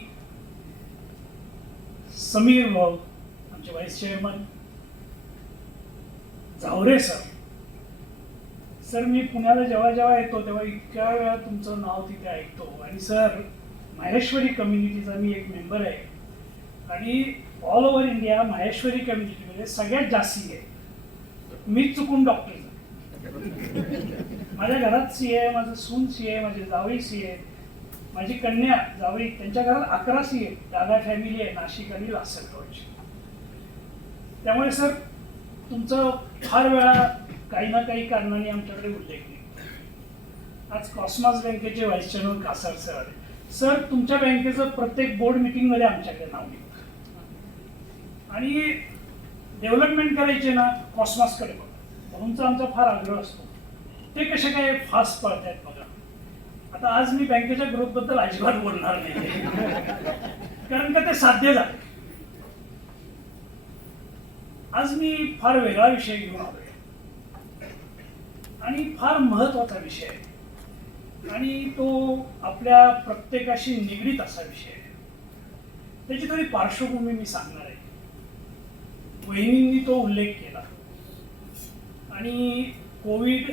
समीर भाऊ, आमचे व्हाईस चेअरमन झावरे सर, मी पुण्याला जेव्हा जेव्हा येतो तेव्हा इतक्या वेळा तुमचं नाव तिथे ऐकतो. आणि सर, माहेश्वरी कम्युनिटीचा मी एक मेंबर आहे आणि ऑल ओव्हर इंडिया माहेश्वरी कम्युनिटीमध्ये सगळ्यात जास्ती आहे. मी चुकून डॉक्टर, माझ्या घरात CA आहे, माझं सून CA, माझे जावई CA, माझी कन्या जावई, त्यांच्या घरात 11 CA, दादा फॅमिली आहे नाशिक आणि लासलगावची. त्यामुळे सर, तुमचं फार वेळा काही ना काही कारणाने आमच्याकडे उल्लेख नाही. आज कॉस्मॉस बँकेचे व्हाईस चेअरमन कासार सर आले. सर, तुमच्या बँकेचं प्रत्येक बोर्ड मिटिंगमध्ये आमच्याकडे नाव निघतं आणि डेव्हलपमेंट करायचे ना कॉस्मॉसकडे बघा, म्हणूनचा आमचा फार आग्रह असतो. ते कसे काय फास्ट पळत आहेत बघा. आता आज मी बँकेच्या ग्रोथबद्दल अजिबात बोलणार नाही कारण का ते साध्य झाले. आज मी फार वेगळा विषय घेऊन आलोय आणि फार महत्वाचा विषय आहे आणि तो आपल्या प्रत्येकाशी निगडीत असा विषय आहे. त्याची थोडी पार्श्वभूमी मी सांगणार आहे. वहिनींनी तो उल्लेख केला आणि कोविड,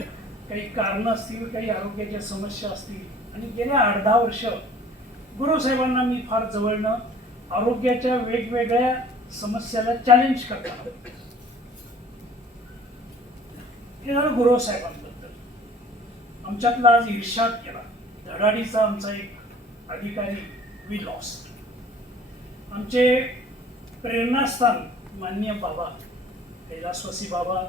काही कारणं असतील, काही आरोग्याच्या समस्या असतील आणि गेल्या 8-10 वर्ष गुरुसाहेबांना मी फार जवळनं आरोग्याच्या वेगवेगळ्या समस्याला चॅलेंज करताना हे झालं गुरुसाहेबांबद्दल. आमच्यातला आज इर्षाद केला धडाडीचा आमचा एक अधिकारी वी लॉस्ट. आमचे प्रेरणास्थान माननीय बाबा कैलासवासी बाबा,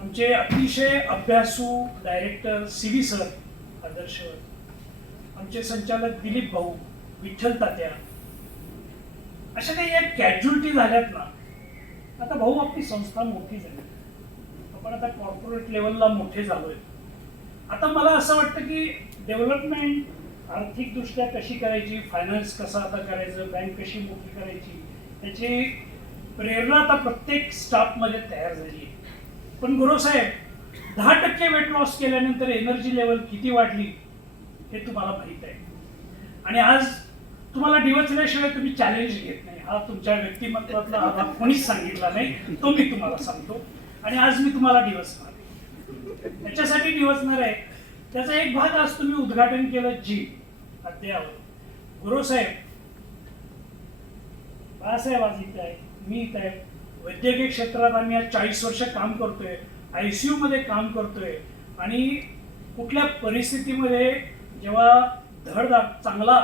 आमचे अतिशय अभ्यासू डायरेक्टर CV सर आदर्श, आमचे संचालक दिलीप भाऊ, विठ्ठल तात्या, अशा काही एक कॅज्युअलिटी झाल्यात ना. आता भाऊ, आपली संस्था मोठी झाली, आपण आता कॉर्पोरेट लेवलला मोठे झालोय. आता मला असं वाटतं की डेव्हलपमेंट आर्थिकदृष्ट्या कशी करायची, फायनान्स कसा आता करायचं, बँक कशी मोठी करायची, त्याची प्रेरणा आता प्रत्येक स्टाफमध्ये तयार झाली आहे. पण गुरुसाहेब, 10% वेट लॉस केल्यानंतर एनर्जी लेवल किती वाढली हे तुम्हाला माहीत आहे. आणि आज तुम्हाला डिवचल्याशिवाय तुम्ही चॅलेंज घेत नाही. हा तुमच्या व्यक्तिमत्वातला हा कोणीच सांगितला नाही, तो मी तुम्हाला सांगतो. आणि आज मी तुम्हाला डिवचणार आहे. त्याच्यासाठी डिवचणार आहे, त्याचा एक भाग आज तुम्ही उद्घाटन केलं अद्यावत. गुरुसाहेब, बाळासाहेब आज इथे आहे, मी इथे आहे. वैद्यकीय क्षेत्रात आम्ही आज 40 वर्ष काम करतोय, ICU मध्ये काम करतोय आणि कुठल्या परिस्थितीमध्ये जेव्हा धडधाक चांगला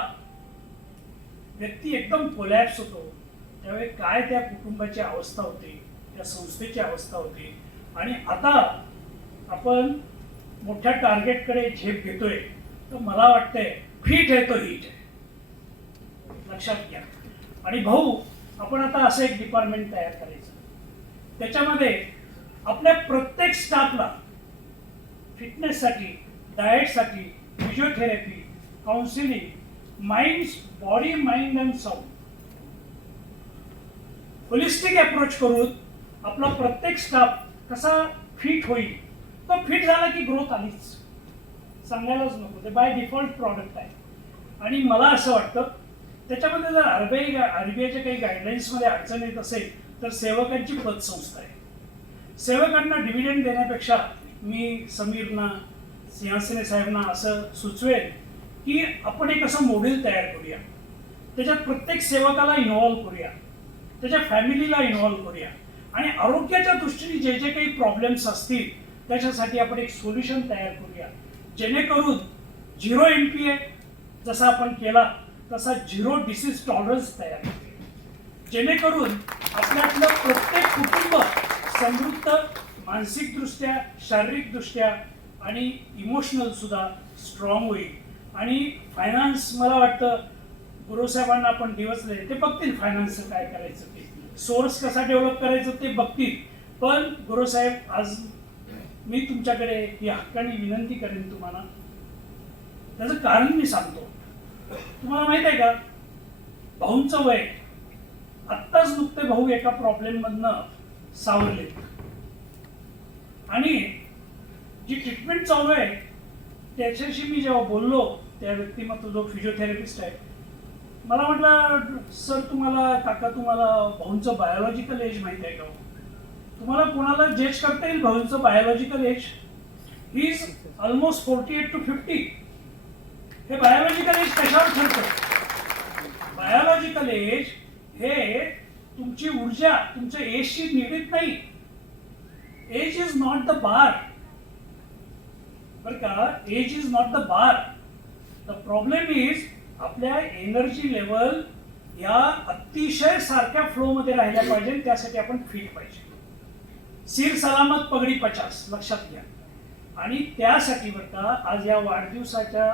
व्यक्ती एकदम कोलॅप्स होतो त्यावेळी काय त्या कुटुंबाची अवस्था होती, त्या संस्थेची अवस्था होती. आणि आता आपण मोठ्या टार्गेटकडे झेप घेतोय, तर मला वाटतंय फिट आहे तो हिट आहे, लक्षात घ्या. आणि भाऊ, आपण आता असं एक डिपार्टमेंट तयार करायचं, त्याच्यामध्ये आपल्या प्रत्येक स्टाफला फिटनेससाठी डाएटसाठी physiotherapy, counselling, body mind and sound holistic approach करून आपला प्रत्येक स्टाफ कसा फिट होईल. तो फिट झाला की ग्रोथ आलीच, सांगायलाच नको, ते बाय डिफॉल्ट प्रॉडक्ट आहे. आणि मला असं वाटतं त्याच्यामध्ये जर आरबीआयच्या काही गाईडलाईन्समध्ये अडचण येत असेल तर सेवकांची पतसंस्था आहे. सेवकांना डिव्हिडंड देण्यापेक्षा मी समीरना, सिंहासने साहेबांना असं सुचवेल की आपण एक असं मॉडेल तयार करूया, त्याच्यात प्रत्येक सेवकाला इन्व्हॉल्व करूया, त्याच्या फॅमिलीला इन्व्हॉल्व करूया आणि आरोग्याच्या दृष्टीने जे जे काही प्रॉब्लेम्स असतील त्याच्यासाठी आपण एक सोल्युशन तयार करूया, जेणेकरून 0 NPA जसा आपण केला तसा 0 डिसीज टॉलरन्स तयार होईल, जेणेकरून आपल्यातलं प्रत्येक कुटुंब समृद्ध, मानसिकदृष्ट्या, शारीरिकदृष्ट्या आणि इमोशनल सुद्धा स्ट्रॉंग होईल. आणि फायनान्स मला वाटतं गुरुसाहेबांना आपण दिवसले ते बघतील फायनान्सचं काय करायचं, ते सोर्स कसा डेव्हलप करायचं ते बघतील. पण गुरुसाहेब आज मी तुमच्याकडे ही हक्काने विनंती करेन तुम्हाला, त्याचं कारण मी सांगतो. तुम्हाला माहित आहे का, भाऊंचं वय आत्ताच नुकते भाऊ एका प्रॉब्लेम मधनं सावरले आणि जी ट्रीटमेंट चालू आहे त्याच्याशी मी जेव्हा बोललो, त्या व्यक्तिमत्व जो फिजिओथेरपिस्ट आहे, मला म्हटलं सर तुम्हाला भाऊंचं बायोलॉजिकल एज माहिती आहे का? तुम्हाला कोणाला जज करता येईल भाऊंचं biological age? He is almost 48 to 50. हे बायोलॉजिकल एज कशावर ठरतं? बायोलॉजिकल एज हे तुमची ऊर्जा तुमच्या एजशी निगडीत नाही. Age is not the bar, बरं का, age is not the bar. The problem is आपल्या एनर्जी लेवल या अतिशय सारख्या फ्लो मध्ये राहिल्या पाहिजे, त्यासाठी आपण फिट पाहिजे. सिर सलामत पगडी 50 लक्षात घ्या. आणि त्यासाठी बरं का आज या वाढदिवसाच्या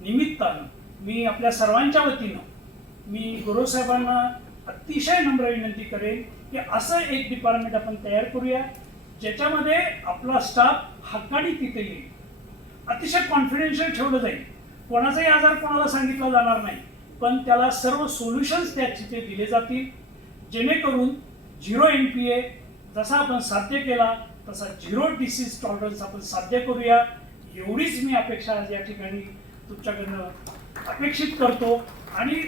निमित्तानं मी आपल्या सर्वांच्या वतीनं मी गुरुसाहेबांना अतिशय नम्र विनंती करेन की असं एक डिपार्टमेंट आपण तयार करूया ज्याच्यामध्ये आपला स्टाफ हक्कानी तिथे येईल, अतिशय कॉन्फिडेन्शियल ठेवलं जाईल, कोणाचाही आजार कोणाला सांगितला जाणार नाही, पण त्याला सर्व सोल्युशन्स त्या तिथे दिले जातील, जेणेकरून 0 NPA जसा आपण साध्य केला तसा 0 डिसीज टॉलरन्स आपण साध्य करूया. एवढीच मी अपेक्षा आज या ठिकाणी तुमच्याकडनं अपेक्षित करतो. आणि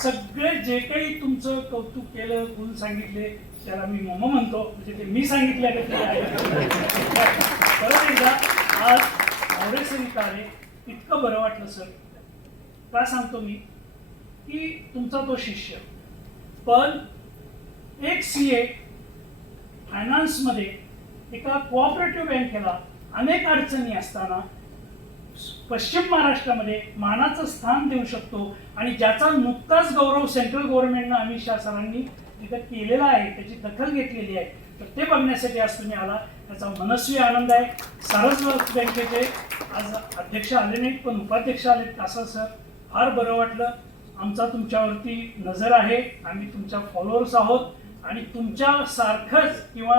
सगळे जे काही तुमचं कौतुक केलं, गुण सांगितले त्याला मी मम म्हणतो, म्हणजे ते मी सांगितलं का ते आहे. परत एकदा आज आवडेसरित आले, इतकं बरं वाटलं सर. काय सांगतो मी की तुमचा तो शिष्य, पण एक CA फायनान्समध्ये एका कोऑपरेटिव्ह बँकेला अनेक अडचणी असताना पश्चिम महाराष्ट्रामध्ये मानाचं स्थान देऊ शकतो आणि ज्याचा नुकताच गौरव सेंट्रल गव्हर्नमेंटनं अमित शाह सरांनी तिथं केलेला आहे, त्याची दखल घेतलेली आहे, तर ते बघण्यासाठी आज तुम्ही आला, त्याचा मनस्वी आनंद आहे. सारस्वत बँकेचे आज अध्यक्ष आले नाहीत पण उपाध्यक्ष आलेत, कासा सर, फार बरं वाटलं. आमचा तुमच्यावरती नजर आहे, आम्ही तुमच्या फॉलोअर्स आहोत आणि तुमच्या सारखंच किंवा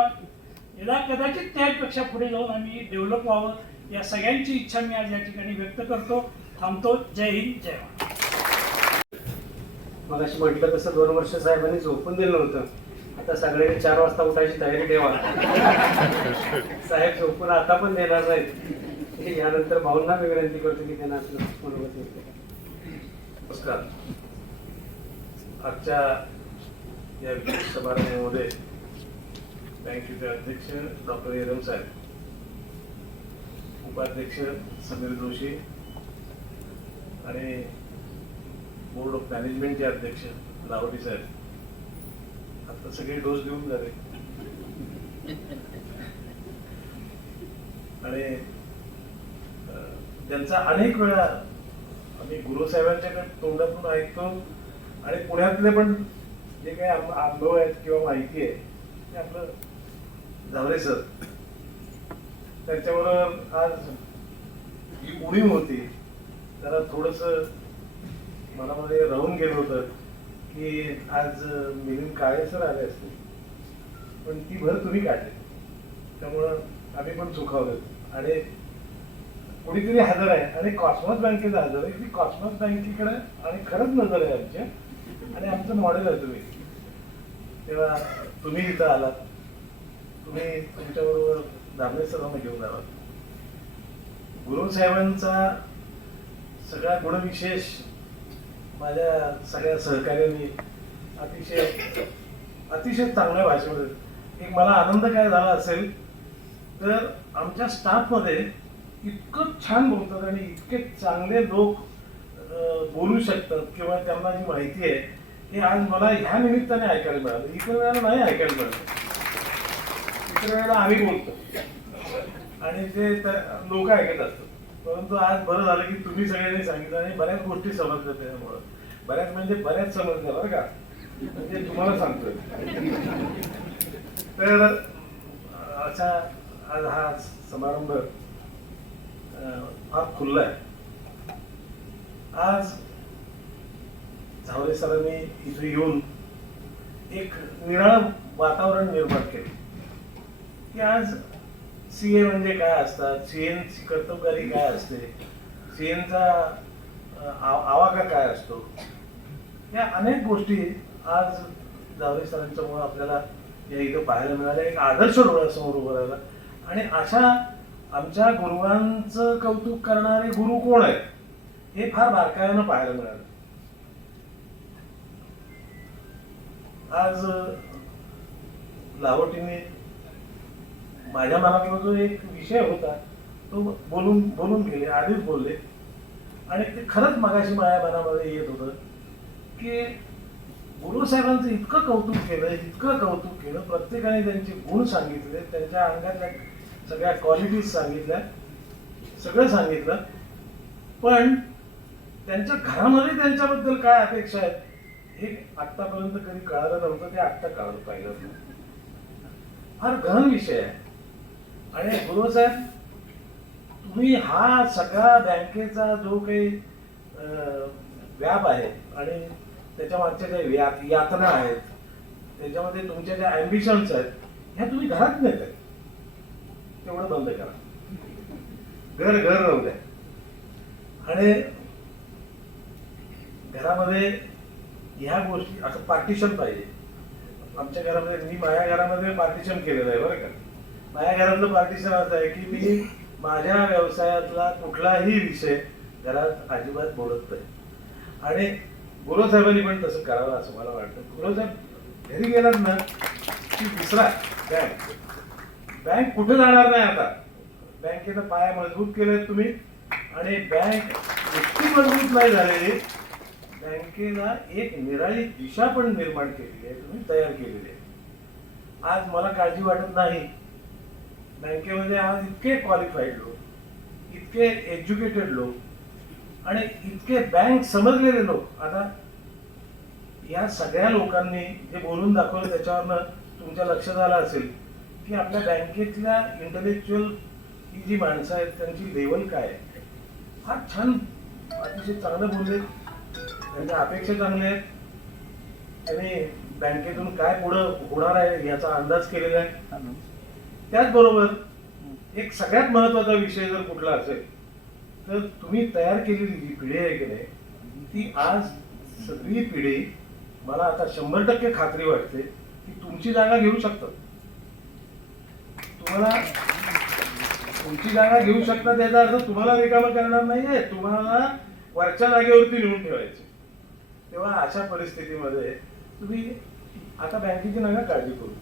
याला कदाचित त्यापेक्षा पुढे जाऊन आम्ही डेव्हलप व्हावं या सगळ्यांची इच्छा मी आज या ठिकाणी व्यक्त करतो. थांबतो. जय हिंद, जय महाराष्ट्र. मगाशी म्हटलं तसं 2 वर्ष साहेबांनी झोपून दिलं नव्हतं. आता सगळ्यांनी 4 वाजता उठायची तयारी ठेवा. साहेब झोपून आता पण देणार नाहीत. यानंतर भाऊंना मी विनंती करतो की त्यांना आपलं मनोगत व्यक्त करा. नमस्कार. आजच्या या विशेष समारंभामध्ये बँकेचे अध्यक्ष डॉक्टर एरम साहेब, उपाध्यक्ष समीर जोशी आणि बोर्ड ऑफ मॅनेजमेंटचे अध्यक्ष लाहोटी साहेब, आता सगळे डोस देऊन झाले आणि त्यांचा अनेक वेळा आम्ही गुरुसाहेबांच्या तोंडातून ऐकतो आणि पुण्यातले पण जे काही अनुभव आहेत किंवा माहिती आहे ते आपलं जावरे सर, त्यांच्याबरोबर आज ही उणीव होती, त्याला थोडंसं मनामध्ये राहून गेलं होतं की आज मिलिंद काळे सर आले असते, पण ती भर तुम्ही काढली, त्यामुळं आम्ही पण चुकावलं. आणि कुणीतरी हजर आहे आणि कॉस्मॉस बँकेचं हजर आहे. ती कॉस्मॉस बँकेकडे आणि खरंच नजर आहे आमच्या, आणि आमचं मॉडेल आहे तुम्ही. तेव्हा तुम्ही इथं आलात, तुम्ही तुमच्याबरोबर दामले सरांना घेऊन आलात. गुरुसाहेबांचा सगळा गुणविशेष माझ्या सगळ्या सहकार्यांनी अतिशय चांगल्या भाषेमध्ये, एक मला आनंद काय झाला असेल तर आमच्या स्टाफमध्ये इतकं छान बोलतात आणि इतके चांगले लोक बोलू शकतात किंवा त्यांना जी माहिती आहे हे आज मला ह्या निमित्ताने ऐकायला मिळालं. इतर वेळेला नाही ऐकायला मिळालं. इतर वेळेला आम्ही बोलतो आणि ते लोक ऐकत असतात. परंतु आज बरं झालं की तुम्ही सगळ्यांनी सांगितलं आणि बऱ्याच गोष्टी समजल्या त्यामुळं. बऱ्याच म्हणजे बऱ्याच समजल्या बरं का, म्हणजे तुम्हाला सांगतोय. तर असा आज हा समारंभ फार खुल्ला आहे. आज झावरे सरांनी इथे येऊन एक निराळं वातावरण निर्माण केले की आज सीए म्हणजे काय असतात, सीएनची कर्तबगारी काय असते, सीएनचा आवाका काय असतो, या अनेक गोष्टी आज जावरे सरांच्यामुळे आपल्याला या इथं पाहायला मिळाल्या. एक आदर्श डोळ्यासमोर उभं राहिला. आणि अशा आमच्या गुरुवांचं कौतुक करणारे गुरु कोण आहेत हे फार बारकाईनं पाहायला मिळालं. आज लाहोटीने माझ्या मनातला जो एक विषय होता तो बोलून गेले, आधीच बोलले. आणि ते खरंच मगाशी माझ्या मनामध्ये येत होतं की गुरुसाहेबांचं इतकं कौतुक केलं, प्रत्येकाने त्यांचे गुण सांगितले, त्यांच्या अंगातल्या सगळ्या क्वालिटीज सांगितल्या, सगळं सांगितलं. पण त्यांच्या घरामध्ये त्यांच्याबद्दल काय अपेक्षा आहेत हे आत्तापर्यंत कधी कळालं नव्हतं. ते आत्ता कळालं पाहिलं. फार गहन विषय आहे. आणि गुरुसाहेब तुम्ही हा सगळा बँकेचा जो काही व्याप आहे आणि त्याच्या मागच्या ज्या यातना आहेत, त्याच्यामध्ये तुमच्या ज्या ॲम्बिशन्स आहेत ह्या तुम्ही घरात नेत आहे. तेवढं बंद करा. घर राहू द्या. आणि घरामध्ये ह्या गोष्टी असं पार्टिशन पाहिजे. आमच्या घरामध्ये, मी माझ्या घरामध्ये पार्टिशन केलेलं आहे बरं का. माझ्या घरातलं पार्टिशन असं आहे की मी माझ्या व्यवसायातला कुठलाही विषय घरात अजिबात बोलत नाही. आणि गुरुसाहेबांनी पण तसं करावं असं मला वाटतं. गुरुसाहेब घरी गेलात ना की विसरा बँक कुठे जाणार नाही. आता बँकेचा पाया मजबूत केलाय तुम्ही. आणि बँक इतकी मजबूत नाही झालेली, बँकेला एक निराळी दिशा पण निर्माण केलेली आहे, तुम्ही तयार केलेली आहे. आज मला काळजी वाटत नाही. बँकेमध्ये आज इतके क्वालिफाईड लोक, इतके एज्युकेटेड लोक आणि इतके बँक समजलेले लोक. आता या सगळ्या लोकांनी जे बोलून दाखवलं त्याच्यावरनं तुमच्या लक्षात आलं असेल की आपल्या बँकेतल्या इंटलेक्च्युअल ही जी माणसं आहेत त्यांची लेवल काय आहे. फार छान, अतिशय चांगलं बोलले. त्यांच्या अपेक्षा चांगल्या आहेत. त्यांनी बँकेतून काय पुढं होणार आहे याचा अंदाज केलेला आहे. त्याचबरोबर एक सगळ्यात महत्वाचा विषय जर कुठला असेल तर तुम्ही तयार केलेली जी पिढी आहे की नाही, ती आज सगळी पिढी, मला आता 100% खात्री वाटते की तुमची जागा घेऊ शकतात. तुम्हाला तुमची जागा घेऊ शकतात याचा अर्थ तुम्हाला रिकामं करणार नाहीये, तुम्हाला वरच्या जागेवरती नेऊन ठेवायचे. तेव्हा अशा परिस्थितीमध्ये तुम्ही आता बँकेची नका काळजी करू.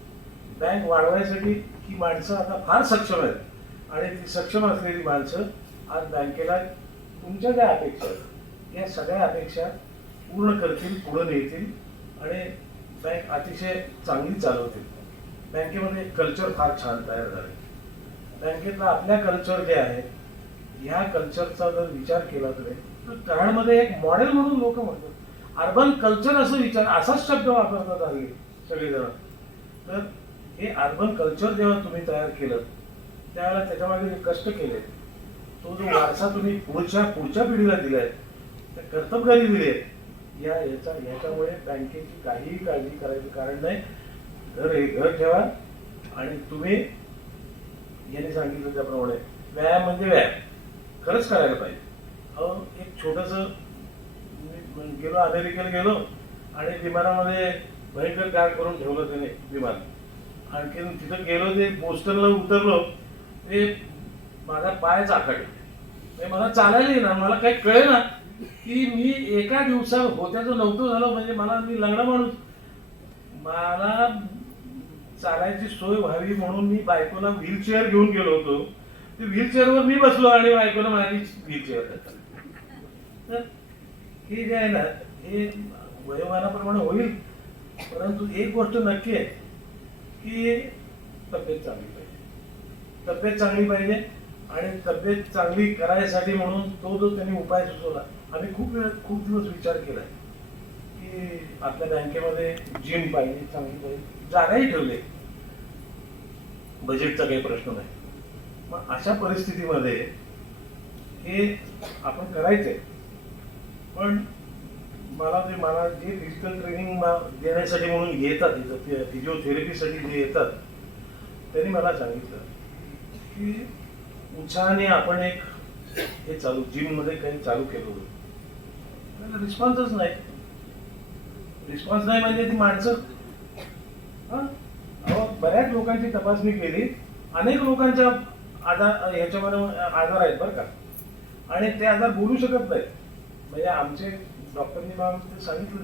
बँक वाढवायसाठी ही माणसं आता फार सक्षम आहेत आणि ती सक्षम असलेली माणसं आज बँकेला तुमच्या ज्या अपेक्षा आहेत या सगळ्या अपेक्षा पूर्ण करतील, पुढे नेतील आणि बँक अतिशय चांगली चालवतील. बँकेमध्ये कल्चर फार छान तयार झालं. बँकेतलं आपल्या कल्चर जे आहे ह्या कल्चरचा जर विचार केला तर कराडमध्ये एक मॉडेल म्हणून लोक म्हणतात. अर्बन कल्चर असं असाच शब्द वापरतात आधी सगळेजण. तर हे अर्बन कल्चर जेव्हा तुम्ही तयार केलं त्यावेळेला त्याच्यामागे जे कष्ट केले, तो जो वारसा तुम्ही पुढच्या पिढीला दिलाय, त्या कर्तबगारी दिली आहे, याच्यामुळे बँकेची काहीही काळजी करायचं कारण नाही. घर ठेवा आणि तुम्ही यांनी सांगितलं त्याप्रमाणे व्यायाम म्हणजे व्यायाम. खरंच करायला पाहिजे. अहो एक छोटंसं मी गेलो, अमेरिकेला गेलो आणि विमानामध्ये भयंकर गाड करून ठेवलं त्याने विमान. आणखी तिथं गेलो, ते बोस्टनला उतरलो, ते माझा पायच आखडला. मला चालायला येईना, मला काही कळे ना की मी एका दिवसात होत्याचं नव्हतं झालं. म्हणजे मी लंगडा माणूस, मला चालायची सोय व्हावी म्हणून मी बायकोला व्हीलचेअर घेऊन गेलो होतो. ते व्हीलचेअरवर मी बसलो आणि बायकोला माझी व्हीलचेअर देतात. तर हे जे आहे ना, हे वयोमानाप्रमाणे होईल, परंतु एक गोष्ट नक्की आहे की तब्येत चांगली पाहिजे. तब्येत चांगली पाहिजे आणि तब्येत चांगली करायसाठी म्हणून तो जो त्यांनी उपाय सुचवला, आम्ही खूप दिवस विचार केला की आपल्या बँकेमध्ये जिम पाहिजे, चांगली पाहिजे, जागाही ठेवले, बजेटचा काही प्रश्न नाही. मग अशा परिस्थितीमध्ये हे आपण करायचंय. पण मला जे फिजिकल ट्रेनिंग देण्यासाठी म्हणून येतात, इथं फिजिओथेरपीसाठी जे येतात, त्यांनी मला सांगितलं की उत्साहाने आपण एक हे जिममध्ये काही चालू केलं होतं. रिस्पॉन्सच नाही. रिस्पॉन्स नाही म्हणजे ती माणसं, बऱ्याच लोकांची तपासणी केली, अनेक लोकांच्या ह्याच्यामध्ये आजार आहेत बरं का, आणि ते आजार बोलू शकत नाहीत. म्हणजे आमचे डॉक्टरनी मला ते सांगितलं,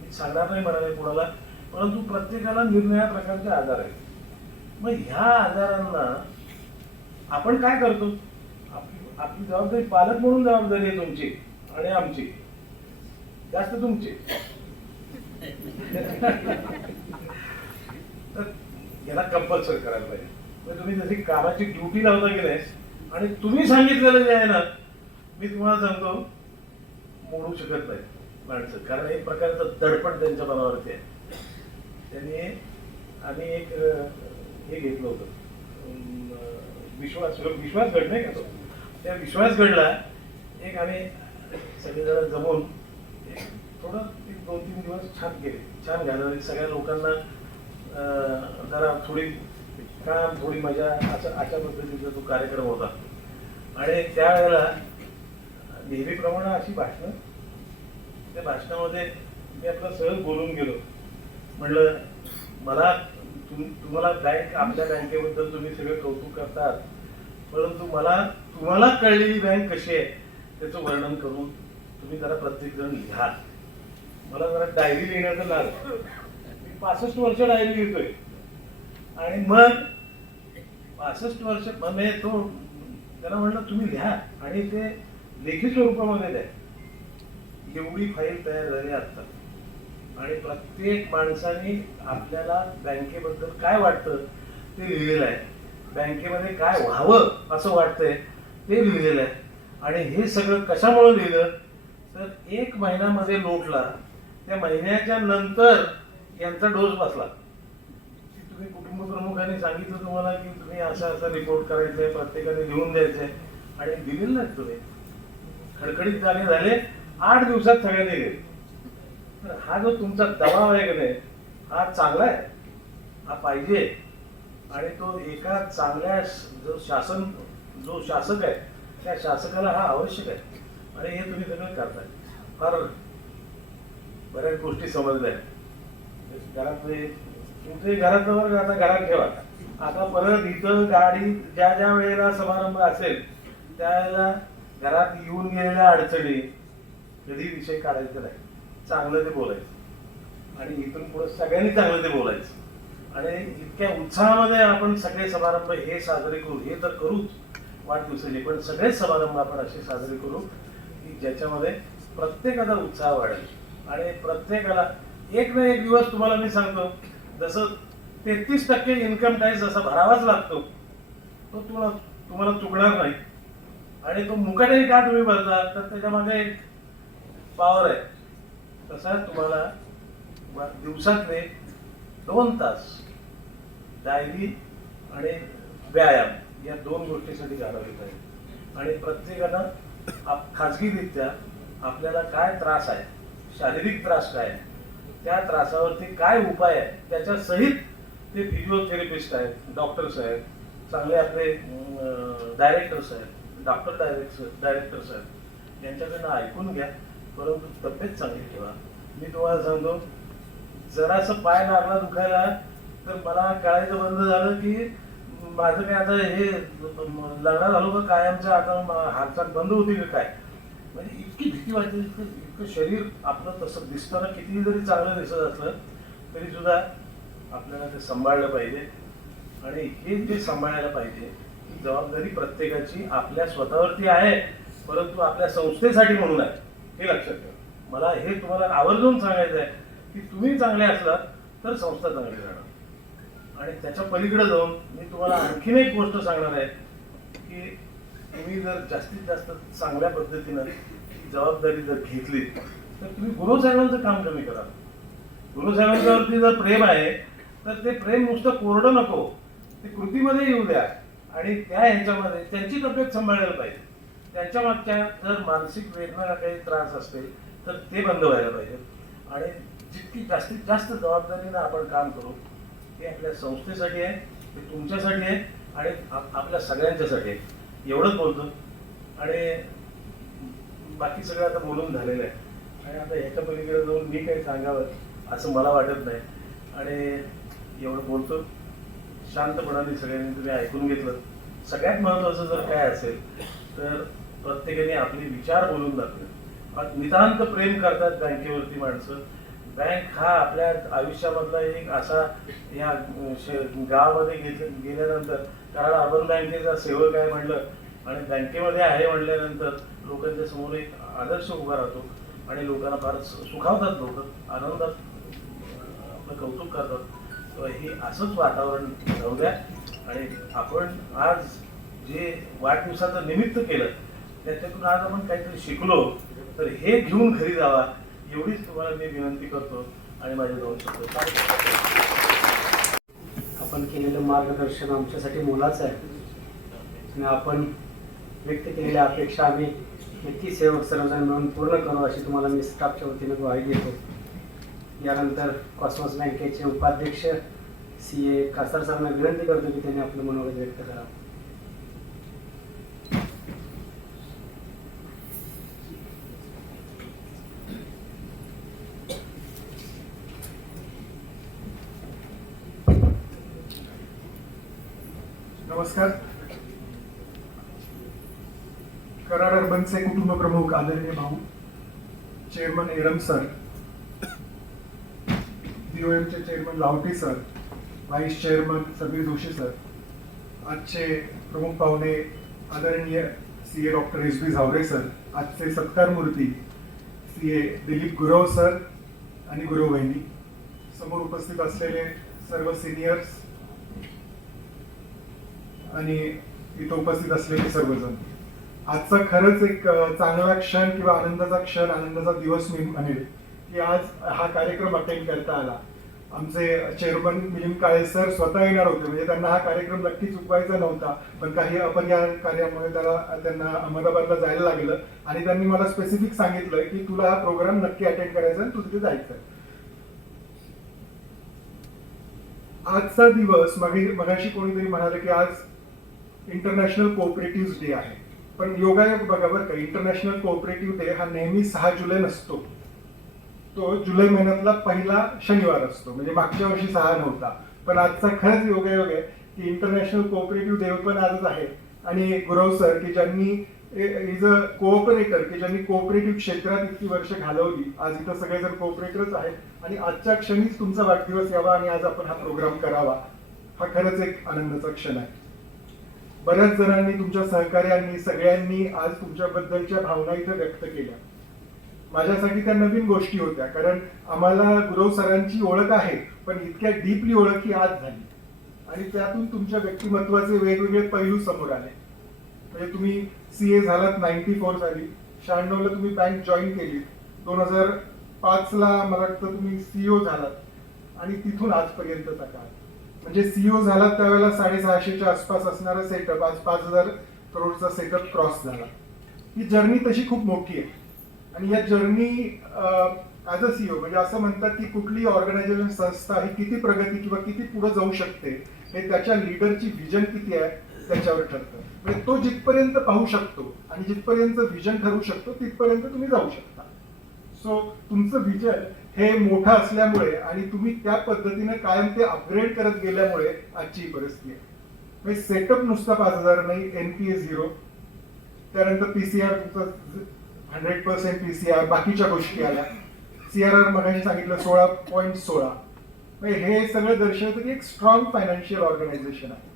मी सांगणार नाही म्हणाले कोणाला, परंतु प्रत्येकाला निरनिराळ्या प्रकारचे आजार आहेत. मग ह्या आजारांना आपण काय करतो? आपली जबाबदारी, पालक म्हणून जबाबदारी आहे तुमची आणि आमची, जास्त तुमची. तर याला कंपल्सरी करायला पाहिजे. म्हणजे तुम्ही जशी कामाची ड्युटी लावता गेलाय आणि तुम्ही सांगितलेलं जे आहे ना, मी तुम्हाला सांगतो, मोडू शकत नाही माणसं, कारण एक प्रकारचं दडपण त्यांच्या मनावरती आहे. त्यांनी आम्ही एक हे घेतलं होतं, विश्वासगड नाही का तो, त्या विश्वासगडला एक आम्ही सगळेजण जमून थोडं 2-3 दिवस छान केले, छान घालवले. सगळ्या लोकांना जरा थोडी काम, थोडी मजा, अशा पद्धतीचा तो कार्यक्रम होता. आणि त्यावेळेला नेहमीप्रमाणे अशी भाषणं, त्या भाषणामध्ये मी आपलं सहज बोलून गेलो. म्हणलं, मला तुम्हाला आपल्या बँकेबद्दल तुम्ही सगळे कौतुक करतात, परंतु तुम्हाला कळलेली बँक कशी आहे त्याचं वर्णन करून तुम्ही जरा प्रत्येक जण लिहा. मला जरा डायरी लिहिण्याचं लागलं. मी 65 वर्ष डायरी लिहितोय. आणि मग 65 वर्ष म्हणजे तो त्याला म्हणलं तुम्ही लिहा आणि ते लेखी स्वरूपामध्ये द्या. एवढी फाईल तयार झाली आता. आणि प्रत्येक माणसाने आपल्याला बँकेबद्दल काय वाटतं ते लिहिलेलं आहे, बँकेमध्ये काय व्हावं असं वाटतंय ते लिहिलेलं आहे. आणि हे सगळं कशामुळे लिहिलं तर 1 महिन्यामध्ये लोटला, त्या महिन्याच्या नंतर यांचा डोस बसला. तुम्ही कुटुंब प्रमुखांनी सांगितलं तुम्हाला की तुम्ही असा रिपोर्ट करायचा आहे, प्रत्येकाने लिहून द्यायचंय, आणि दिलेलं नाही तुम्ही. खडखडीत जागे झाले, 8 दिवसात सगळ्यांनी गेले. तर हा जो तुमचा दबाव आहे की नाही, हा चांगला आहे, हा पाहिजे. आणि तो एका चांगल्या जो शासक आहे त्या शासकाला हा आवश्यक आहे. आणि हे तुम्ही सगळं करताय. फार बऱ्याच गोष्टी समजल्या. घरातले तुमचे घरातलं वर्ग आता घरात ठेवा. आता परत इथं गाडी ज्या वेळेला समारंभ असेल त्यावेळेला घरात येऊन गेलेल्या अडचणी कधी विषय काढायचा नाही. चांगलं ते बोलायचं आणि इथून पुढे सगळ्यांनी चांगलं ते बोलायचं. आणि इतक्या उत्साहामध्ये आपण सगळे समारंभ हे साजरे करू, हे तर करूच वाढदिवसाचे, पण सगळेच समारंभ आपण असे साजरे करू की ज्याच्यामध्ये प्रत्येकाचा उत्साह वाढेल. आणि प्रत्येकाला एक ना एक दिवस तुम्हाला मी सांगतो, जसं 33% इन्कम टॅक्स जसा भरावाच लागतो तो तुम्हाला चुकणार नाही. आणि तो मुकाट्याने का तुम्ही भरता तर त्याच्यामध्ये एक पॉवर आहे. तसा तुम्हाला दिवसातले 2 तास डायरी आणि व्यायाम या 2 गोष्टीसाठी घालवले पाहिजे. आणि प्रत्येकानं खाजगीरित्या आपल्याला काय त्रास आहे, शारीरिक त्रास काय आहे, त्या त्रासावरती काय उपाय आहे त्याच्या सहित ते फिजिओथेरपिस्ट आहेत, डॉक्टर्स आहेत, चांगले आपले डायरेक्टर्स आहेत, डॉक्टर डायरेक्टर साहेब यांच्याकडनं ऐकून घ्या, परंतु तब्येत चांगली ठेवा. मी तुम्हाला सांगतो, जरासं पाय लागला दुखायला तर मला कळायचं बंद झालं की माझं काय आता हे लग्न झालो का कायमच्या आता हालचाल बंद होती का काय. म्हणजे इतकी भीती वाटते, इतकं शरीर आपलं तसं दिसताना कितीही जरी चांगलं दिसत असलं तरी सुद्धा आपल्याला ते सांभाळलं पाहिजे. आणि हे जे सांभाळायला पाहिजे ही जबाबदारी प्रत्येकाची आपल्या स्वतःवरती आहे, परंतु आपल्या संस्थेसाठी म्हणून आहे, हे लक्षात ठेवा. मला हे तुम्हाला आवर्जून सांगायचं आहे की तुम्ही चांगले असलात तर संस्था चांगली राहणार. आणि त्याच्या पलीकडे जाऊन मी तुम्हाला आणखीन एक गोष्ट सांगणार आहे की तुम्ही जर जास्तीत जास्त चांगल्या पद्धतीनं जबाबदारी जर घेतली तर तुम्ही गुरुसाहेबांचं काम कमी करा. गुरुसाहेबांच्यावरती जर प्रेम आहे तर ते प्रेम नुसतं कोरडं नको, ते कृतीमध्ये येऊ द्या. आणि त्या ह्याच्यामध्ये त्यांची तब्येत सांभाळायला पाहिजे. त्यांच्या मागच्या जर मानसिक वेदना काही त्रास असतील तर ते बंद व्हायला पाहिजे. आणि जितकी जास्तीत जास्त जबाबदारीनं आपण काम करू ते आपल्या संस्थेसाठी आहे, ते तुमच्यासाठी आहे आणि आपल्या सगळ्यांच्यासाठी आहे. एवढंच बोलतो आणि बाकी सगळं आता बोलून झालेलं आहे. आणि आता ह्याच्या पलीकडे जाऊन मी काही सांगावं असं मला वाटत नाही. आणि एवढं बोलतो, शांतपणाने सगळ्यांनी तुम्ही ऐकून घेतलं. सगळ्यात महत्त्वाचं जर काय असेल तर प्रत्येकाने आपले विचार बोलून दाखवले. नितांत प्रेम करतात बँकेवरती माणसं. बँक हा आपल्या आयुष्यामधला एक असा या गावामध्ये गेल्यानंतर, कारण अर्बन बँकेचा सेवक आहे म्हटलं आणि बँकेमध्ये आहे म्हटल्यानंतर लोकांच्या समोर एक आदर्श उभा राहतो आणि लोकांना फार सुखावतात, लोक आनंदात आपलं कौतुक करतात. तर हे असंच वातावरण राहू द्या. आणि आपण आज जे वाढदिवसाचं निमित्त केलं त्याच्यातून आज आपण काहीतरी शिकलो तर हे घेऊन घरी जावा, एवढीच तुम्हाला मी विनंती करतो. आणि माझे 2 शब्द. आपण केलेलं मार्गदर्शन आमच्यासाठी मोलाचं आहे आणि आपण व्यक्त केलेल्या अपेक्षा आम्ही नक्की सेवक सर्वजण मिळून पूर्ण करू अशी तुम्हाला मी स्टाफच्या वतीनं ग्वाही देतो. यानंतर कॉस्मॉस बँकेचे उपाध्यक्ष CA कासार सरांना विनंती करतो की त्यांनी आपलं मनोगत व्यक्त करावं. नमस्कार. कराड अर्बनचे कुटुंब प्रमुख आदरणीय भाऊ चेअरमन एरम सर, DOMचे chairman Lavati sir, vice chairman Sameer Joshi sir, आजचे प्रमुख पाहुणे आदरणीय CA doctor SB Zavare sir, आजचे सत्कार मूर्ती CA दिलीप गुरव सर आणि गुरव वहिनी, समोर उपस्थित असलेले सर्व सिनियर्स आणि इथं उपस्थित असलेले सर्वजण. आजचा खरंच एक चांगला क्षण किंवा आनंदाचा क्षण, आनंदाचा दिवस मी म्हणेल की आज हा कार्यक्रम अटेंड करता आला. आमचे चेअरमन मिलिंद काळे सर स्वतः येणार होते, म्हणजे त्यांना हा कार्यक्रम नक्की चुकवायचा नव्हता, पण काही आपण या कार्यामुळे त्यांना अहमदाबादला जायला लागलं आणि त्यांनी मला स्पेसिफिक सांगितलं की तुला हा प्रोग्राम नक्की अटेंड करायचा आणि तू तिथे जायचं. आजचा दिवस मगाशी कोणीतरी म्हणाले की आज इंटरनॅशनल कोऑपरेटिव्ह डे आहे, पण योगायोग बघा बरं का, इंटरनॅशनल कोऑपरेटिव्ह डे हा नेहमी 6 जुलै नसतो, तो जुलै महिन्यातला पहिला शनिवार असतो. म्हणजे मागच्या वर्षी 6 नव्हता, पण आजचा खरंच योगायोग आहे की इंटरनॅशनल कोऑपरेटिव्ह डे पण आजच आहे. आणि गुरव सर की ज्यांनी इज अ कोऑपरेटर, की ज्यांनी कोऑपरेटिव्ह क्षेत्रात इतकी वर्ष घालवली, आज इथं सगळेजण कोऑपरेटरच आहेत आणि आजच्या क्षणीच तुमचा वाढदिवस यावा आणि आज आपण हा प्रोग्राम करावा, हा खरंच एक आनंदाचा क्षण आहे. बऱ्याच जणांनी, तुमच्या सहकार्यांनी, सगळ्यांनी आज तुमच्याबद्दलच्या भावना इथं व्यक्त केल्या. माझ्यासाठी त्या नवीन गोष्टी होत्या, कारण आम्हाला गुरव सरांची ओळख आहे, पण इतक्या डीपली ओळख ही आज झाली आणि त्यातून तुमच्या व्यक्तिमत्वाचे वेगवेगळे पैलू समोर आले. म्हणजे तुम्ही CA झालात 94 साली, 96ला तुम्ही बँक जॉईन केली, 2005ला मला वाटतं तुम्ही CEO झालात आणि तिथून आजपर्यंतचा काळ, म्हणजे CEO झालात त्यावेळेला 650च्या आसपास असणारा सेटअप आज 5000 करोडचा सेटअप क्रॉस झाला. ही जर्नी तशी खूप मोठी आहे आणि या जर्नी ॲज अ CEO म्हणजे असं म्हणतात की कुठली ऑर्गनायझेशन, संस्था ही किती प्रगती किंवा किती पुढे जाऊ शकते हे त्याच्या लीडरची व्हिजन किती आहे, त्याच्यावर ठरतं. म्हणजे तो जिथपर्यंत पाहू शकतो आणि जिथपर्यंत व्हिजन ठरवू शकतो तिथपर्यंत तुम्ही जाऊ शकता. सो तुमचं व्हिजन हे मोठं असल्यामुळे आणि तुम्ही त्या पद्धतीने कायम ते अपग्रेड करत गेल्यामुळे आजची ही परिस्थिती आहे. म्हणजे सेटअप नुसता 5,000 नाही, NPA 0, त्यानंतर PCR तुमचं 100% PCR, बाकीच्या गोष्टी आल्या. CRR मगाशी सांगितलं 16.16. हे सगळं दर्शवतं की एक स्ट्रॉंग फायनान्शियल ऑर्गनायझेशन आहे.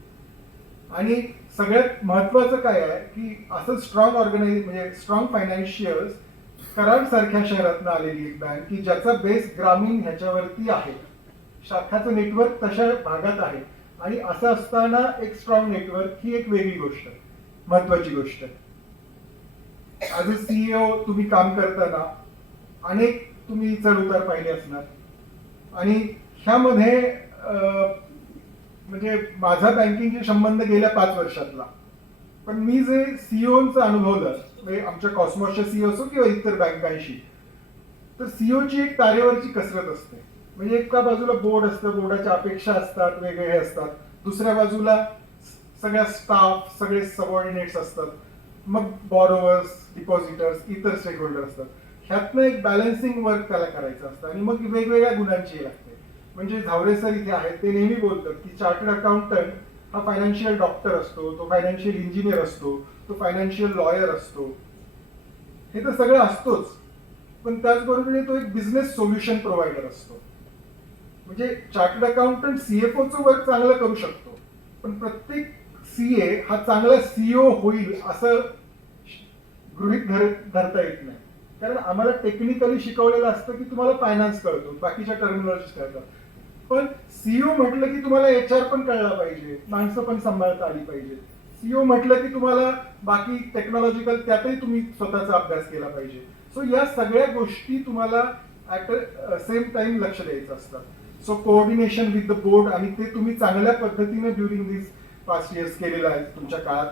आणि सगळ्यात महत्वाचं काय आहे की असं स्ट्रॉंग म्हणजे स्ट्रॉंग फायनान्शियल कराड सारख्या शहरातनं आलेली एक बँक की ज्याचा बेस ग्रामीण ह्याच्यावरती आहे, शाखाचं नेटवर्क तशा भागात आहे, आणि असं असताना एक स्ट्रॉंग नेटवर्क ही एक वेगळी गोष्ट, महत्वाची गोष्ट. ॲज अ CEO तुम्ही काम करताना अनेक तुम्ही चढ उतार पाहिले असणार, आणि ह्यामध्ये म्हणजे माझा बँकिंगचे संबंध गेल्या 5 वर्षातला, पण मी जे CEOचं अनुभवलं म्हणजे आमच्या कॉस्मॉसच्या CEO असो किंवा इतर बँकांशी, तर CEOची एक तारेवरची कसरत असते. म्हणजे एका बाजूला बोर्ड असतं, बोर्डाच्या अपेक्षा असतात, वेगवेगळे असतात, दुसऱ्या बाजूला सगळ्या स्टाफ, सगळे सबऑर्डिनेट्स असतात, मग बॉरोवर्स, डिपॉझिटर्स, इतर स्टेक होल्डर असतात. ह्यातनं एक बॅलन्सिंग वर्क त्याला करायचं असतं आणि मग वेगवेगळ्या गुणांची लागते. म्हणजे झावरे सर इथे आहेत, ते नेहमी बोलतात की चार्टर्ड अकाउंटंट हा फायनान्शियल डॉक्टर असतो, तो फायनान्शियल इंजिनियर असतो, तो फायनान्शियल लॉयर असतो, हे तर सगळं असतोच, पण त्याचबरोबर तो एक बिझनेस सोल्युशन प्रोव्हायडर असतो. म्हणजे चार्टर्ड अकाउंटंट CFOचं वर्क चांगलं करू शकतो, पण प्रत्येक CA हा चांगला CEO होईल असं गृहीत धरता येत नाही. कारण आम्हाला टेक्निकली शिकवलेलं असतं की तुम्हाला फायनान्स कळतो, बाकीच्या टर्मिनॉलॉजी कळतात, पण CEO म्हटलं की तुम्हाला HR पण कळला पाहिजे, माणसं पण सांभाळता आली पाहिजे. CEO म्हटलं की तुम्हाला बाकी टेक्नॉलॉजिकल त्यातही तुम्ही स्वतःचा अभ्यास केला पाहिजे. सो या सगळ्या गोष्टी तुम्हाला ऍट सेम टाइम लक्ष द्यायचं असतात. So coordination with the board, आणि ते तुम्ही चांगल्या पद्धतीने ड्युरिंग दिस पास्ट इयर्स केलेलं आहे तुमच्या काळात.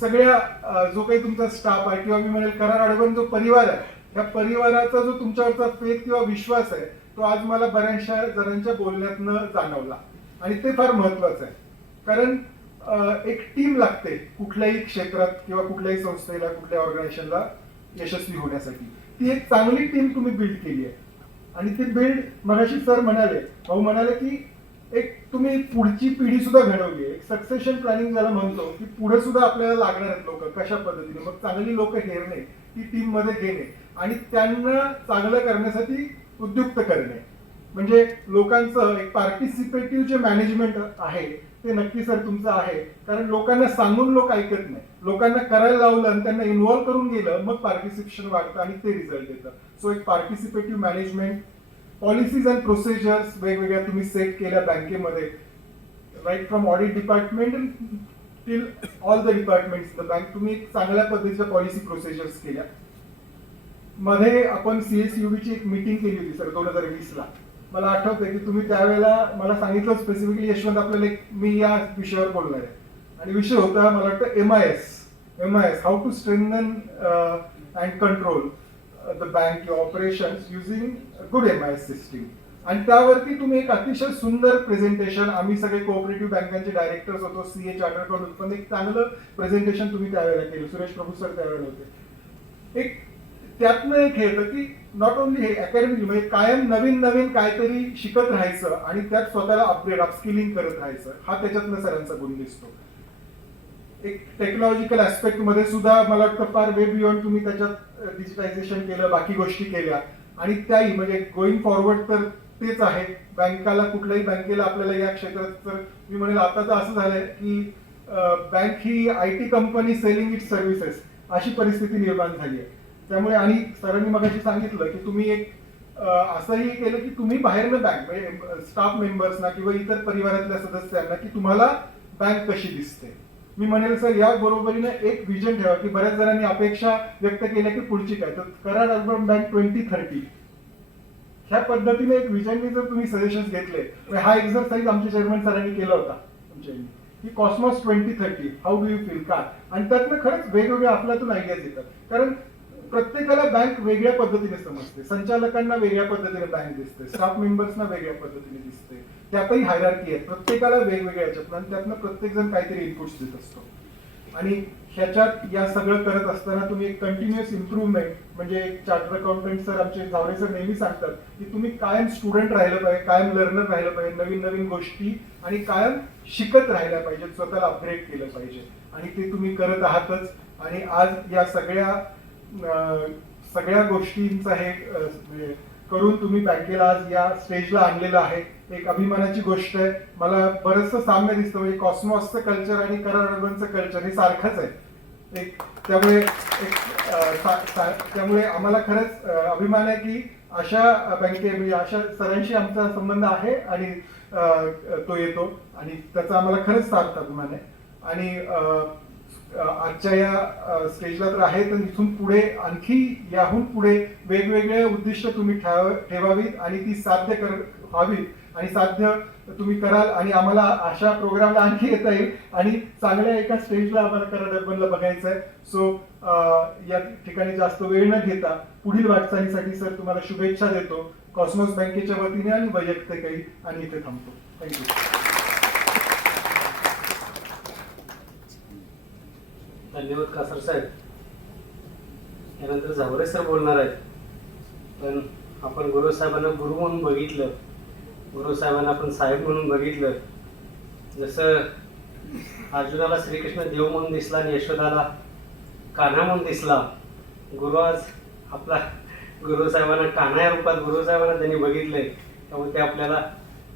सगळ्या जो काही तुमचा स्टाफ आहे किंवा मी म्हणेल कराड अर्बन जो परिवार आहे, या परिवाराचा जो तुमच्यावरचा फेथ किंवा विश्वास आहे तो आज मला बऱ्याचशा जणांच्या बोलण्यातनं जाणवला, आणि ते फार महत्वाचं आहे. कारण एक टीम लागते कुठल्याही क्षेत्रात किंवा कुठल्याही संस्थेला, कुठल्या ऑर्गनायझेशनला यशस्वी होण्यासाठी. ती एक चांगली टीम तुम्ही बिल्ड केली आहे, आणि ती बिल्ड मगाशी सर म्हणाले, भाऊ म्हणाले की एक तुम्ही पुढची पिढी सुद्धा घडवली आहे. एक सक्सेशन प्लॅनिंग ज्याला म्हणतो की पुढे सुद्धा आपल्याला लागणार आहेत लोक, कशा पद्धतीने, मग चांगली लोक हेरणे, ती टीम मध्ये घेणे आणि त्यांना चांगलं करण्यासाठी उद्युक्त करणे. म्हणजे लोकांचं एक पार्टिसिपेटिव्ह जे मॅनेजमेंट आहे ते नक्की सर तुमचं आहे. कारण लोकांना सांगून लोक ऐकत नाही, लोकांना करायला लावलं आणि त्यांना इन्व्हॉल्व्ह करून गेलं, मग पार्टिसिपेशन वाढतं आणि ते रिझल्ट येतं. सो एक participative management, policies and procedures वेगवेगळ्या तुम्ही सेट केल्या बँकेमध्ये, right from audit department till all the departments the bank, तुम्ही एक चांगल्या पद्धतीच्या पॉलिसी प्रोसिजर्स केल्या. मध्ये आपण CSUB ची एक मीटिंग केली होती सर 2020 ला. मला आठवतंय की तुम्ही त्यावेळेला मला सांगितलं स्पेसिफिकली, यशवंत आपल्याला मी या विषयावर बोलणार आहे, आणि विषय होता मला वाटतं MIS, how to strengthen and control the bank operations using good MIS system. आणि त्यावरती तुम्ही एक अतिशय सुंदर प्रेझेंटेशन, आम्ही सगळे कोऑपरेटिव्ह बँकांचे डायरेक्टर्स होतो, CA चार्टर्ड अकाउंटंट, पण एक चांगलं प्रेझेंटेशन तुम्ही त्यावेळेला केलं. सुरेश प्रभू सर त्यावेळेला होते. एक त्यातनं एक हे होतं की नॉट ओनली हे अकॅडमिक, म्हणजे कायम नवीन काहीतरी शिकत राहायचं आणि त्यात स्वतःला अपस्किलिंग करत राहायचं, हा त्याच्यातनं सरांचा गुण दिसतो. एक टेक्नॉलॉजिकल ऍस्पेक्ट मध्ये सुद्धा मला वाटतं फार वे बियॉन्ड तुम्ही त्याच्यात डिजिटायझेशन केलं, बाकी गोष्टी केल्या, आणि त्याही म्हणजे गोईंग फॉरवर्ड तर तेच आहे. बँकाला, कुठल्याही बँकेला आपल्याला या क्षेत्रात, तर मी म्हणेल आता तर असं झालंय की bank he IT company selling it's services अशी परिस्थिती निर्माण झाली आहे. त्यामुळे, आणि सरांनी मगाशी सांगितलं की तुम्ही एक असंही केलं की तुम्ही बाहेरनं बँक म्हणजे स्टाफ मेंबर्सना किंवा इतर परिवारातल्या सदस्यांना की तुम्हाला बँक कशी दिसते. मी म्हणेल सर या बरोबरीने एक विजन ठेवा की बऱ्याच जणांनी अपेक्षा व्यक्त केल्या की पुढची काय, तर कराड अर्बन बँक 2030 ह्या पद्धतीने एक विजननी जर तुम्ही सजेशन्स घेतले, हा एक्सरसाइज आमच्या चेअरमन सरांनी केला होता आमच्या की Cosmos 2030 how do you feel काय, आणि त्यातनं खरंच वेगवेगळ्या आपल्यातून आयडियाज येतात. कारण प्रत्येकाला बँक वेगळ्या पद्धतीने समजते, संचालकांना वेगळ्या पद्धतीने बँक दिसते, स्टाफ मेंबर्सना वेगळ्या पद्धतीने दिसते. त्यातही हायरार्की आहे, प्रत्येकाला वेगवेगळ्या याच्यातून, आणि त्यातनं प्रत्येक जण काहीतरी इनपुट्स देत असतो. आणि ह्याच्यात या सगळं करत असताना तुम्ही एक कंटिन्युअस इम्प्रूव्हमेंट, म्हणजे एक चार्टर्ड अकाउंटंट सर आमचे जावरे सर नेहमी सांगतात की तुम्ही कायम स्टुडंट राहिलं पाहिजे, कायम लर्नर राहिलं पाहिजे, नवीन नवीन गोष्टी आणि कायम शिकत राहिल्या पाहिजे, स्वतःला अपग्रेड केलं पाहिजे, आणि ते तुम्ही करत आहातच. आणि आज या सगळ्या गोष्टींचा हे म्हणजे करून तुम्ही बँकेला आज या स्टेजला आणलेलं आहे. एक अभिमानाची गोष्ट आहे. मला बरंचसं साम्य दिसतं, म्हणजे कॉस्मॉसचं कल्चर आणि कराड अर्बनचं कल्चर हे सारखंच आहे. त्यामुळे आम्हाला खरंच अभिमान आहे की अशा म्हणजे अशा सरांशी आमचा संबंध आहे आणि तो येतो, आणि त्याचा आम्हाला खरंच सार्थ अभिमान आहे. आणि आजच्या या स्टेजला तर आहे, तर इथून पुढे आणखी याहून पुढे वेगवेगळे उद्दिष्ट तुम्ही ठेवावीत आणि ती साध्य व्हावीत, आणि साध्य तुम्ही कराल, आणि आम्हाला अशा प्रोग्रामला आणखी येता येईल, आणि चांगल्या एका स्टेजला आम्हाला कराड अर्बनला बघायचं आहे. सो या ठिकाणी जास्त वेळ न घेता पुढील वाटचालीसाठी सर तुम्हाला शुभेच्छा देतो कॉस्मॉस बँकेच्या वतीने आणि वैयक्तिकही, आणि इथे थांबतो. थँक्यू. धन्यवाद कासर साहेब. यानंतर जावरे सर बोलणार आहेत, पण आपण गुरुसाहेबांना गुरु म्हणून बघितलं, गुरुसाहेबांना आपण साहेब म्हणून बघितलं. जसं अर्जुनाला श्रीकृष्ण देव म्हणून दिसला आणि यशोदाला कान्हा म्हणून दिसला, गुरु आज आपला गुरुसाहेबांना कान्हा या रूपात गुरुसाहेबांना त्यांनी बघितलंय. त्यामुळे ते आपल्याला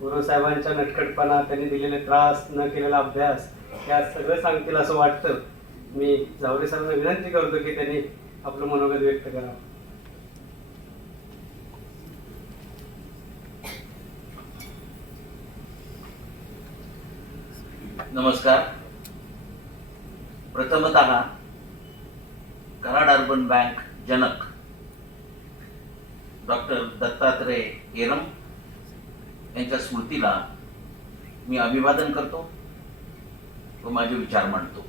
गुरुसाहेबांच्या नटखटपणा, त्यांनी दिलेले त्रास, न केलेला अभ्यास, या सगळं सांगतील असं वाटतं. मी जावरे सरांना विनंती करतो की त्यांनी आपलं मनोगत व्यक्त करावं. नमस्कार. प्रथमतः कराड अर्बन बँक जनक डॉक्टर दत्तात्रय एरम यांच्या स्मृतीला मी अभिवादन करतो व माझे विचार मांडतो.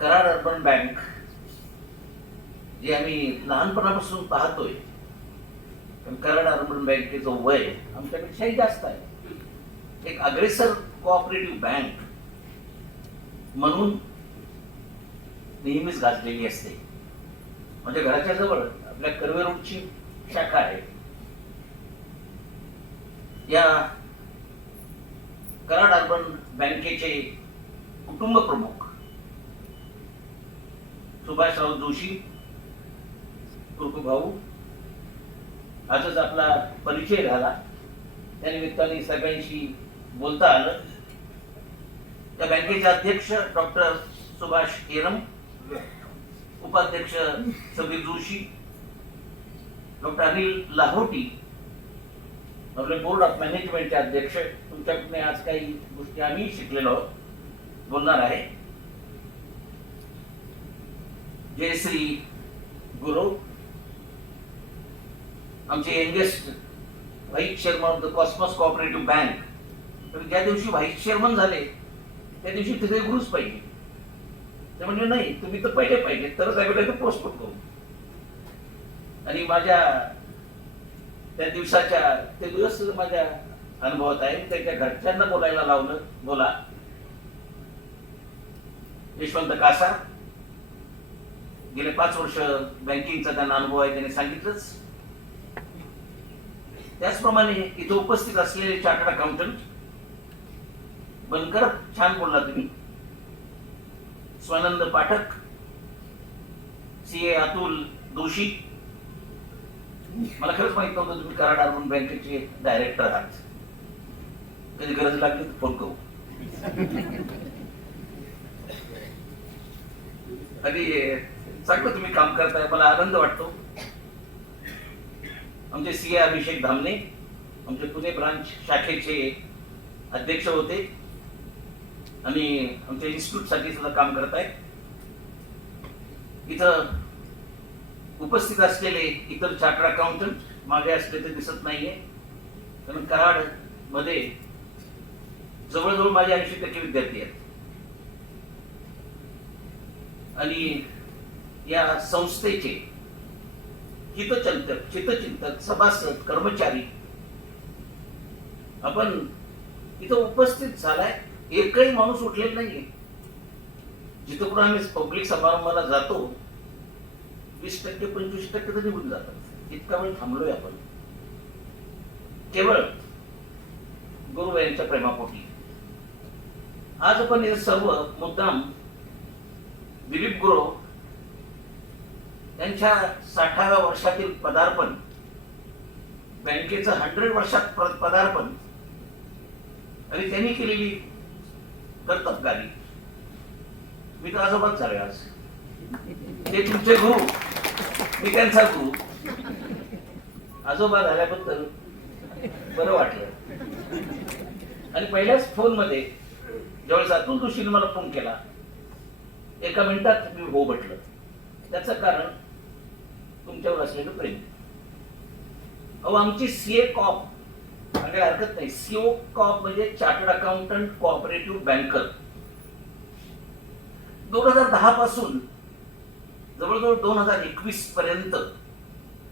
कराड अर्बन बँक जे आम्ही लहानपणापासून पाहतोय, पण कराड अर्बन बँकेचं वय आमच्यापेक्षाही जास्त आहे. एक अग्रेसर कोऑपरेटिव्ह बँक म्हणून नेहमीच गाजलेली असते. म्हणजे घराच्या जवळ आपल्या कर्वे रोडची शाखा आहे. या कराड अर्बन बँकेचे कुटुंब प्रमुख सुभाषराव जोशी उर्फ भाऊ, आजच आपला परिचय झाला, त्या निमित्ताने सगळ्यांशी बोलता आलं. त्या बँकेचे अध्यक्ष डॉक्टर सुभाष एरम, उपाध्यक्ष समीर जोशी, डॉक्टर अनिल लाहोटी, आपले बोर्ड ऑफ मॅनेजमेंटचे अध्यक्ष. तुमच्याकडे आज काही गोष्टी आम्ही शिकलेलो आहोत, बोलणार आहे. जयश्री गुरु, आमचे youngest vice chairman of the Cosmos cooperative bank. तर ज्या दिवशी व्हाईस चेअरमन झाले त्या दिवशी तिथे गुरुच पाहिजे. ते म्हणजे नाही, तुम्ही तर पहिले पाहिजे, तरच आम्ही ते पोस्ट करू. आणि माझ्या त्या दिवसाच्या ते दिवस माझ्या अनुभवात आहे. त्याच्या घरच्यांना बोलायला लावलं, बोला. यशवंत कासा, गेले 5 वर्ष बँकिंगचा त्यांना अनुभव आहे, त्यांनी सांगितलंच. त्याचप्रमाणे इथे उपस्थित असलेले चार्टर्ड अकाउंटंट बनकर, छान बोलला तुम्ही. स्वानंद पाठक, CA अतुल दोशी. मला खरंच माहित नव्हतं तुम्ही कराड अर्बन बँकेचे डायरेक्टर आहात. कधी गरज लागली तर फोन करू. आणि चांगलं तुम्ही काम करताय, मला आनंद वाटतो. आमचे CA अभिषेक धामणे, आमचे पुणे ब्रांच शाखेचे अध्यक्ष होते आणि आमच्या इन्स्टिट्यूटसाठी सुद्धा काम करत आहेत. इथं उपस्थित असलेले इतर चार्टर्ड अकाउंटंट मागे असले तर दिसत नाहीये, कारण कराड मध्ये जवळजवळ माझे 80% विद्यार्थी आहेत. आणि या संस्थेचे हितचिंतक सभासद कर्मचारी आपण इथं उपस्थित झालाय. एकही माणूस उठलेला नाहीये. जिथं कुठं आम्ही पब्लिक समारंभाला जातो 20% 25% तर निघून जातात. इतका वेळ थांबलोय आपण केवळ गुरु यांच्या प्रेमापोटी. आज आपण हे सर्व मुद्दाम दिलीप गुरु यांच्या 60व्या वर्षातील पदार्पण, बँकेचं 100 वर्षात पदार्पण आणि त्यांनी केलेली कर्तबगारी. मी तर आजोबाच झाले आज. ते तुमचे गुरु, मी त्यांचा गुरु. आजोबा झाल्याबद्दल बरं वाटलं. आणि पहिल्याच फोन मध्ये ज्यावेळेस अतुल जोशीने मला फोन केला, एका मिनिटात मी हो म्हटलं. त्याचं कारण तुमच्यावर असलेलं प्रेम. अहो, आमची सीए कॉप म्हणजे हरकत नाही. सीओ कॉप म्हणजे चार्टर्ड अकाउंटंट कोऑपरेटिव्ह बँकर. 2010 पासून जवळजवळ 2021 पर्यंत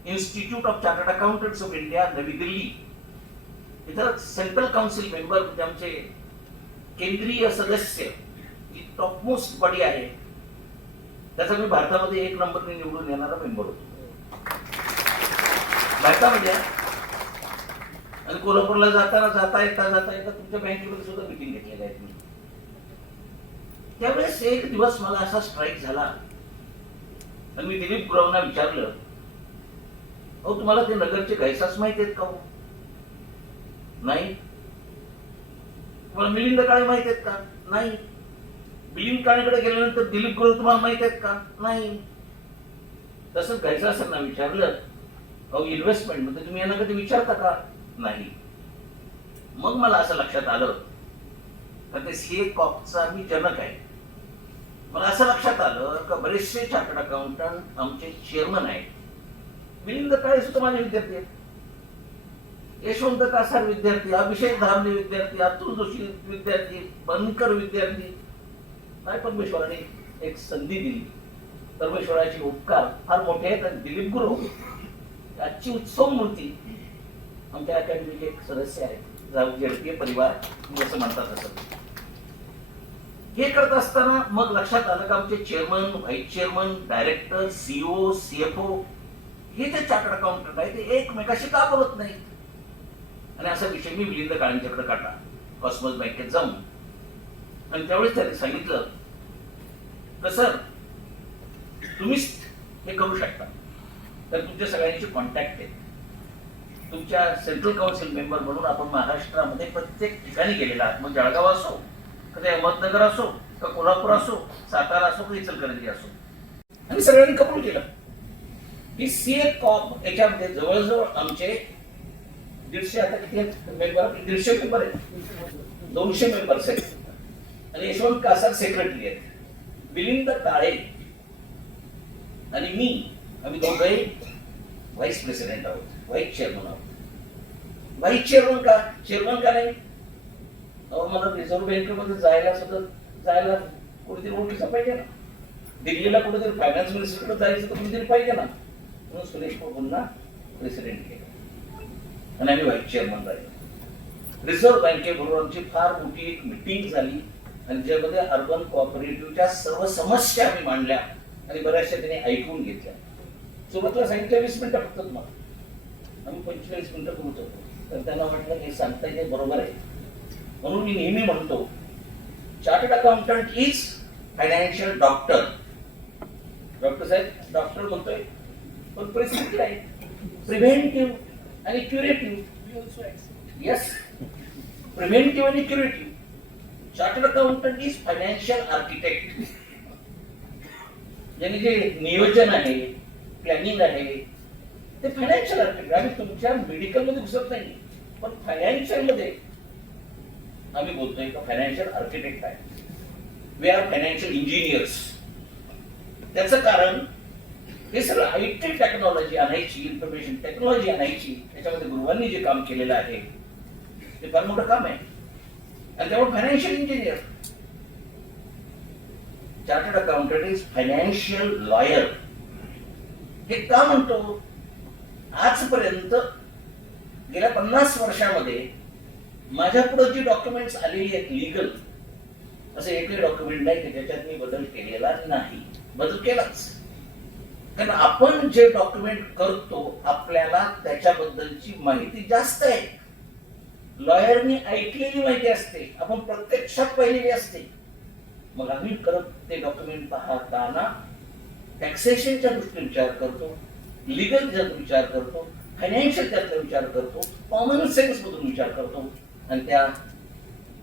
institute of chartered accountants of India नवी दिल्ली इथं सेंट्रल काउन्सिल मेंबर म्हणजे आमचे केंद्रीय सदस्य जी टॉपमोस्ट बॉडी आहे त्याचा मी भारतामध्ये 1 नंबरने निवडून येणारा मेंबर होतो भारतामध्ये. आणि कोल्हापूरला जाता येता तुमच्या बँकेमध्ये सुद्धा मीटिंग घेतलेल्या आहेत मी. त्यावेळेस एक दिवस मला असा स्ट्राईक झाला आणि मी दिलीप गुरुंना विचारलं, अहो तुम्हाला ते नगरचे घायसास माहित आहेत का? नाही. तुम्हाला मिलिंद काळे माहित आहेत का? नाही. मिलिंद काळेकडे गेल्यानंतर दिलीप गुरु तुम्हाला माहित आहेत का? नाही. तसंच घायसासांना विचारलं, अहो इन्व्हेस्टमेंट मध्ये तुम्ही यांना कधी विचारता का? नाही. मग मला असं लक्षात आलं तर ते सीए कॉपचा मी जनक आहे. मला असं लक्षात आलं का बरेचसे चार्टर्ड अकाउंटंट आमचे चेअरमन आहेत. मिलिंद काळे सुद्धा माझे विद्यार्थी आहेत. यशवंत कासार विद्यार्थी, अभिषेक धामणे विद्यार्थी, अतुल जोशी विद्यार्थी, बनकर विद्यार्थी. काय परमेश्वराने एक संधी दिली. परमेश्वराचे उपकार फार मोठे आहेत. आणि दिलीप गुरु आजची उत्सव मूर्ती आमच्या अकॅडमीचे एक सदस्य आहेत. जेडपीए परिवार जसं म्हणतात तसं. हे करत असताना मग लक्षात आलं का आमचे chairman, vice chairman, director, CEO, CFO हे जे चार्टर्ड अकाउंटंट आहे ते एकमेकाशी का बोलत नाही. आणि असा विषय मी मिलिंद काळेंच्याकडे काढला कॉस्मॉस बँकेत जाऊन. आणि त्यावेळेस त्यांनी सांगितलं तर सर तुम्हीच हे करू शकता. तर तुमच्या सगळ्यांची कॉन्टॅक्ट आहे. तुमच्या सेंट्रल काउन्सिल मेंबर म्हणून आपण महाराष्ट्रामध्ये प्रत्येक ठिकाणी गेलेला आहात. मग जळगाव असो, कधी अहमदनगर असो, का कोल्हापूर असो, सातारा असो, का इचलकरंजी असो. आणि सगळ्यांनी कबूल केलं की सीए कॉप याच्यामध्ये जवळजवळ आमचे 150 आता किती मेंबर, 150 मेंबर आहेत, 200 मेंबर्स आहेत. आणि यशवंत कासार सेक्रेटरी आहेत. मिलिंद काळे आणि मी आम्ही दोघंही व्हाईस प्रेसिडेंट आहोत, व्हाईस चेअरमन आहोत. व्हाईस चेअरमन का? चेअरमन का नाही? मला रिझर्व्ह बँकेमध्ये जायला कुठेतरी ओळखीचा पाहिजे ना. दिल्लीला कुठेतरी फायनान्स मिनिस्टरकडे जायचं तर कुठेतरी पाहिजे ना. म्हणून सुरेश प्रभूंना प्रेसिडेंट केलं आणि आम्ही व्हाईस चेअरमन राहिले. रिझर्व्ह बँकेबरोबर आमची फार मोठी एक मिटिंग झाली आणि ज्यामध्ये अर्बन कोऑपरेटिव्हच्या सर्व समस्या आम्ही मांडल्या आणि बऱ्याचशा त्यांनी ऐकून घेतल्या. सुरुवातीला सांगितलं 20 मिनिटं फक्त तुम्हाला, आम्ही 45 मिनिटं करू शकतो. तर त्यांना म्हटलं हे सांगताय ते बरोबर आहे. म्हणून मी नेहमी म्हणतो chartered accountant is financial doctor. Doctor साहेब डॉक्टर म्हणतोय पण परिस्थिती आहे प्रिव्हेंटिव्ह आणि क्युरेटिव्ह. येस, प्रिव्हेंटिव्ह आणि curative. Chartered accountant is financial architect. यांनी जे नियोजन आहे, प्लॅनिंग आहे ते फायनान्शियल आर्किटेक्ट. आम्ही तुमच्या मेडिकल मध्ये घुसत नाही पण फायनान्शियल मध्ये आम्ही बोलतोय का फायनान्शियल आर्किटेक्ट आहे. We are financial engineers. त्याचं कारण हे सगळं आयटी टेक्नॉलॉजी आणायची, इन्फॉर्मेशन टेक्नॉलॉजी आणायची, त्याच्यामध्ये गुरुवांनी जे काम केलेलं आहे ते फार मोठं काम आहे. आणि त्यामुळे financial engineer chartered accountant is financial lawyer. हे का म्हणतो? आजपर्यंत गेल्या 50 वर्षामध्ये माझ्या पुढे जी डॉक्युमेंट्स आलेली आहेत लीगल, असे एकही डॉक्युमेंट नाही की त्याच्यात मी बदल केलेला नाही. बदल केलाच, कारण आपण जे डॉक्युमेंट करतो आपल्याला त्याच्याबद्दलची माहिती जास्त आहे. लॉयरनी ऐकलेली माहिती असते, आपण प्रत्यक्षात पाहिलेली असते. मग आम्ही करत ते डॉक्युमेंट पाहताना टॅक्सेशनच्या दृष्टीने विचार करतो, लिगल विचार करतो, फायनान्शियल त्यातला विचार करतो, कॉमन सेन्स मधून विचार करतो आणि त्या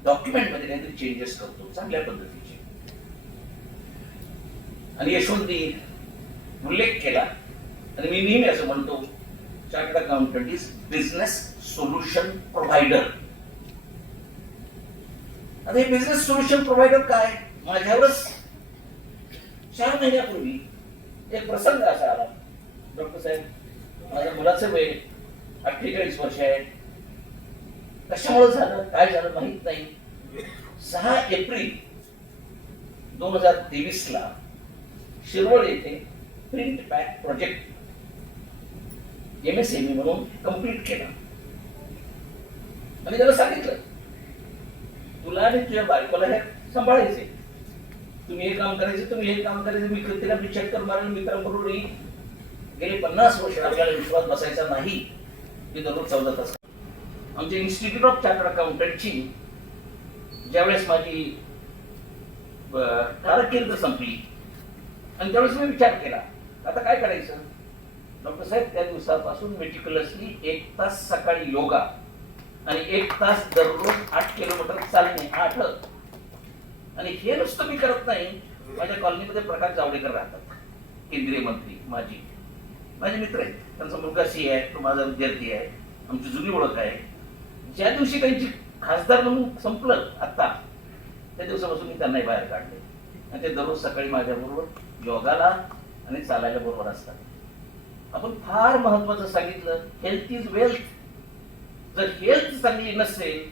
डॉक्युमेंट मध्ये काहीतरी चेंजेस करतो चांगल्या पद्धतीचे. आणि यशवंतनी उल्लेख केला आणि मी नेहमी असं म्हणतो, chartered accountant is business solution provider. आता हे बिझनेस सोल्युशन प्रोव्हायडर काय? माझ्यावरच 4 महिन्यापूर्वी एक प्रसंग असा आला. डॉक्टर साहेब, माझ्या मुलाचं वय 48 वर्ष आहे. कशामुळे झालं, काय झालं माहित नाही. 6 एप्रिल 2023 ला शिरवळ येथे प्रिंट पॅक प्रोजेक्ट MSME म्हणून कंप्लीट केला. आणि त्याला सांगितलं, तुला आणि तुझ्या बायकोला हे सांभाळायचे, तुम्ही हे काम करायचं, तुम्ही हे काम करायचं. मी तिला चक्कर मारेल मित्रांबरोबर. गेले 50 वर्ष आपल्याला विश्वास बसायचा नाही की दररोज 14 तास. आमच्या इन्स्टिट्यूट ऑफ चार्टर्ड अकाउंटंटची ज्यावेळेस माझी कारकीर्द संपली आणि त्यावेळेस मी विचार केला, आता काय करायचं. डॉक्टर साहेब, त्या दिवसापासून मेटिक्युलसली 1 तास सकाळी योगा आणि 1 तास दररोज 8 किलोमीटर चालणे. 8. आणि हे नुसतं मी करत नाही. माझ्या कॉलनीमध्ये प्रकाश जावडेकर राहतात, केंद्रीय मंत्री, माझे मित्र आहेत. त्यांचा मुलगा CA आहे, तो माझा विद्यार्थी आहे, आमची जुनी ओळख आहे. ज्या दिवशी त्यांची खासदार म्हणून संपलं आता, त्या दिवसापासून मी त्यांनाही बाहेर काढले आणि ते दररोज सकाळी माझ्याबरोबर योगाला आणि चालायला बरोबर असतात. आपण फार महत्वाचं सांगितलं, हेल्थ इज वेल्थ. जर हेल्थ चांगली नसेल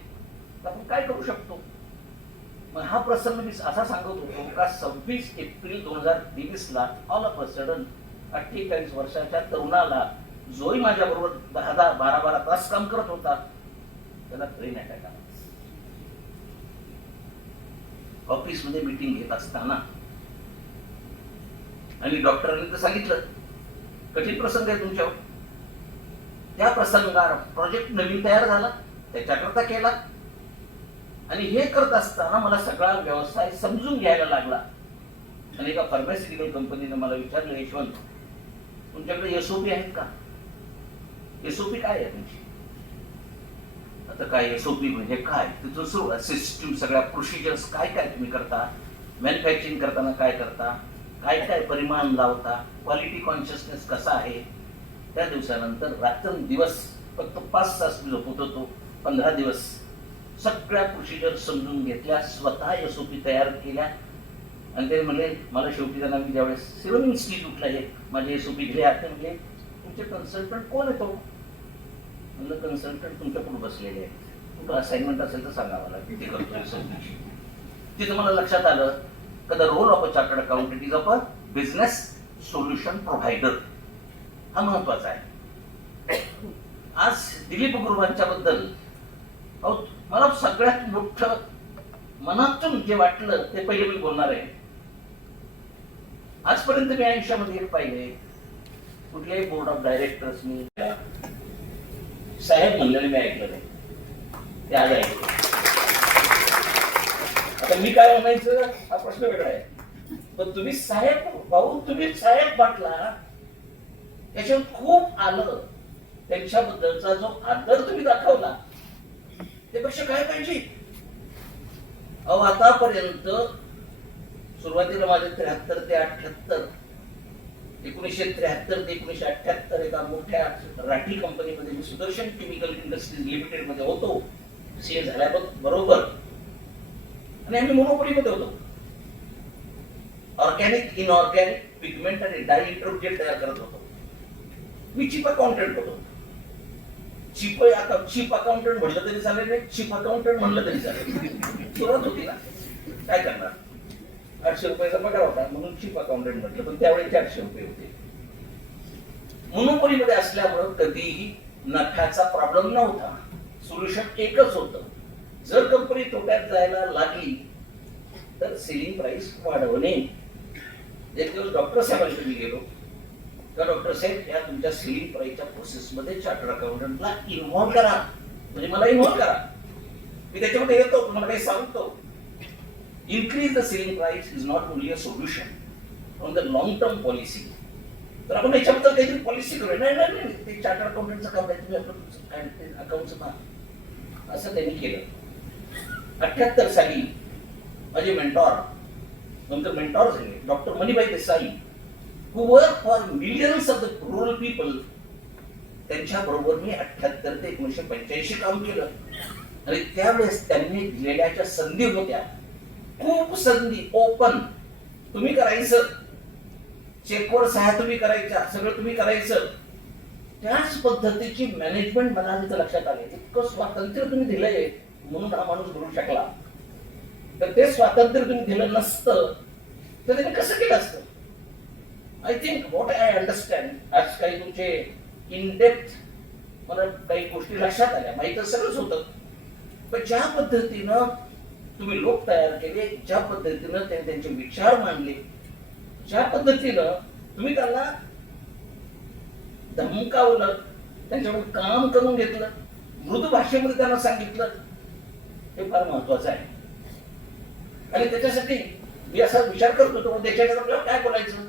तर आपण काय करू शकतो. मग हा प्रसंग मी असा सांगत होतो का 26 एप्रिल 2023 ला ऑल ऑफ अ सडन 48 वर्षाच्या तरुणाला, जोही माझ्या बरोबर 10-10, 12-12 तास काम करत होता, त्याला ब्रेन अटॅक आला. ऑफिस मध्ये मीटिंग घेत असताना. आणि डॉक्टरांनी तर सांगितलं, कठीण प्रसंग आहे तुमच्यावर. त्या प्रसंगावर प्रोजेक्ट नवीन तयार झाला, त्याच्याकरता केला. आणि हे करत असताना मला सगळा व्यवसाय समजून घ्यायला लागला. आणि एका फार्मास्युटिकल कंपनीने मला विचारलं, यशवंत, तुमच्याकडे SOP आहेत का? SOP काय आहे तुमची? आता काय SOP म्हणजे काय? तिथून सुरुवात, सिस्टीम, सगळ्या प्रोसिजर्स काय काय तुम्ही करता, मॅन्युफॅक्चरिंग करताना काय करता, काय काय परिमाण लावता, क्वालिटी कॉन्शियसनेस कसा आहे. त्या दिवसानंतर रात्रंदिवस फक्त 5 तास मी झोपत होतो. 15 दिवस सगळ्या प्रोसिजर समजून घेतल्या, स्वतः SOP तयार केल्या. आणि ते म्हणले, मला शेवटी त्यांना मी ज्यावेळेस सिरम इन्स्टिट्यूटला हे माझे SOP दिले, आता म्हणजे तुमचे कन्सल्टंट कोण येतो? म्हणलं, कन्सल्टंट तुमच्या पुढे बसलेले आहेत, कुठं असाइनमेंट असेल तर सांगा मला, किती करतोय SOP. तिथं मला लक्षात आलं का the role of a chartered accountant is of a business solution provider. हा महत्वाचा आहे. आज दिलीप गुरुवांच्या बद्दल मला सगळ्यात मोठं मनातून जे वाटलं ते पहिले मी बोलणार आहे. आजपर्यंत मी आयुष्यामध्ये एक पाहिले, कुठल्याही बोर्ड ऑफ डायरेक्टर्सनी साहेब म्हणलेले मी ऐकलं नाही, ते आज ऐकलं. आता मी काय म्हणायचं हा प्रश्न वेगळा आहे, पण तुम्ही साहेब भाऊ, तुम्ही साहेब म्हटला, त्याच्यावर खूप आलं. त्यांच्याबद्दलचा जो आदर तुम्ही दाखवला, त्यापेक्षा काय पाहिजे. अहो, आतापर्यंत सुरुवातीला माझे 73 ते 78, 1973 ते 1978 एका मोठ्या राठी कंपनीमध्ये मी सुदर्शन केमिकल इंडस्ट्रीज लिमिटेड मध्ये होतो. CA झाल्या बरोबर. आणि आम्ही मोनोपोलीमध्ये होतो. ऑर्गॅनिक, इनऑर्गॅनिक पिगमेंट आणि डाय इंटरमिडिएट तयार करत होतो. मी चीफ अकाउंटंट होतो. चीफ अकाउंटंट म्हटलं तरी चालेल नाही, चीफ अकाउंटंट म्हणलं तरी चालेल. सुरुवात होती ना, काय करणार. 800 रुपयाचा पगार होता म्हणून चीफ अकाउंटंट म्हटलं, पण त्यावेळी 400 रुपये होते. मोनोपोलीमध्ये असल्यामुळं कधीही नफ्याचा प्रॉब्लेम नव्हता. सोल्युशन एकच होतं, जर कंपनी तोट्यात जायला लागली तर सेलिंग प्राइस वाढवणे. एक दिवस डॉक्टर साहेबांकडे मी गेलो, तर डॉक्टर साहेब या तुमच्या सेलिंग प्राइसच्या प्रोसेसमध्ये चार्टर्ड अकाउंटंटला इन्व्हॉल्व करा, म्हणजे मला इन्व्हॉल्व करा, मी त्याच्यामध्ये येतो, तुम्हाला काही सांगतो. Increase the selling price is not only a solution on the long term policy. तर आपण याच्याबद्दल काहीतरी पॉलिसी करूया. नाही नाही नाही, ते चार्टर्ड अकाउंटंटचं काम आहे, तुम्ही आपलं अकाउंटचं काम, असं त्यांनी केलं. 78 साली माझे मेंटॉर, नंतर मेंटॉर झाले doctor Manibhai Desai, who work for millions of the rural people, त्यांच्या बरोबर मी 78 ते 1985 काम केलं. आणि त्यावेळेस त्यांनी दिलेल्या ज्या संधी होत्या, खूप संधी ओपन, तुम्ही करायचं, चेकवर सह्या तुम्ही करायच्या, सगळं तुम्ही करायचं. त्याच पद्धतीची मॅनेजमेंट मला तिथं लक्षात आले. इतकं स्वातंत्र्य तुम्ही दिलंय म्हणून हा माणूस करू शकला. तर ते स्वातंत्र्य तुम्ही दिलं नसतं तर त्यांनी कसं केलं असतं. I think what I understand, आज काही तुमचे इन डेप्थ मला काही गोष्टी लक्षात आल्या, माहिती सगळंच होतं, पण ज्या पद्धतीनं तुम्ही लोक तयार केले, ज्या पद्धतीनं त्यांनी त्यांचे विचार मांडले, ज्या पद्धतीनं तुम्ही त्यांना धमकावलं, त्यांच्यावर काम करून घेतलं, मृदू भाषेमध्ये त्यांना सांगितलं, हे फार महत्वाचं आहे. आणि त्याच्यासाठी मी असा विचार करत होतो, देशाच्या आपल्याला काय बोलायचं.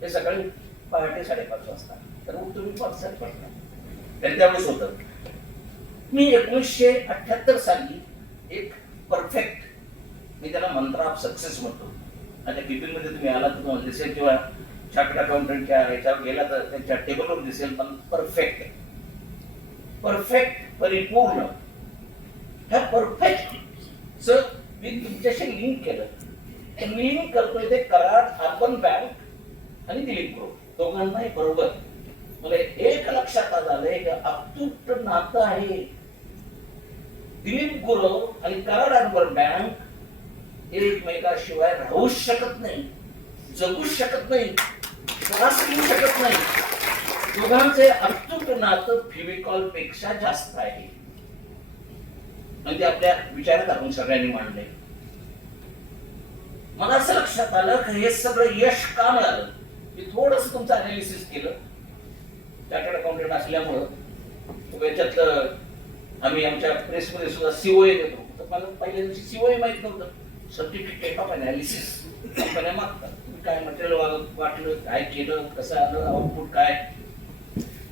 हे सकाळी पहाटे 5:30 वाजता, तर तुम्ही 5:30 वाजता त्यावेळेस होतं. मी 1978 साली एक परफेक्ट, मी त्याला मंत्र ऑफ सक्सेस म्हणतो. आता केबिन मध्ये तुम्ही आला तर तुम्हाला दिसेल, किंवा चार्टर्ड अकाउंटंटच्या ह्याच्यावर गेला तर त्यांच्या टेबलवर दिसेल, पण परफेक्ट, परफेक्ट, परिपूर्ण. ह्या परफेक्ट मी तुमच्याशी लिंक केलं. लिंक करतोय ते कराड अर्बन बँक आणि दिलीप ग्रुप दोघांनाही बरोबर. मला एक लक्षात आलंय की अतूट नातं आहे. दिलीप गुरव आणि कराड अर्बन बँक एकमेकाशिवाय राहूच शकत नाही, जगूच शकत नाही, श्वास घेऊ शकत नाही. दोघांचे अतूट नातं फेविकॉल पेक्षा जास्त आहे. म्हणजे आपल्या विचारात आपण सगळ्यांनी मांडले. मला असं लक्षात आलं की हे सगळं यश का मिळालं. मी थोडंसं तुमचं अनालिसिस केलं. चार्टर्ड अकाउंटंट असल्यामुळं याच्यातलं आम्ही आमच्या प्रेसमध्ये सुद्धा सीओए देतो. तर मला पहिल्या दिवशी सीओए माहित नव्हतं. सर्टिफिकेट ऑफ अनालिसिस कंपन्या मागतात, तुम्ही काय मटेरियल वाटलं, काय केलं, कसं आलं, आउटपुट काय.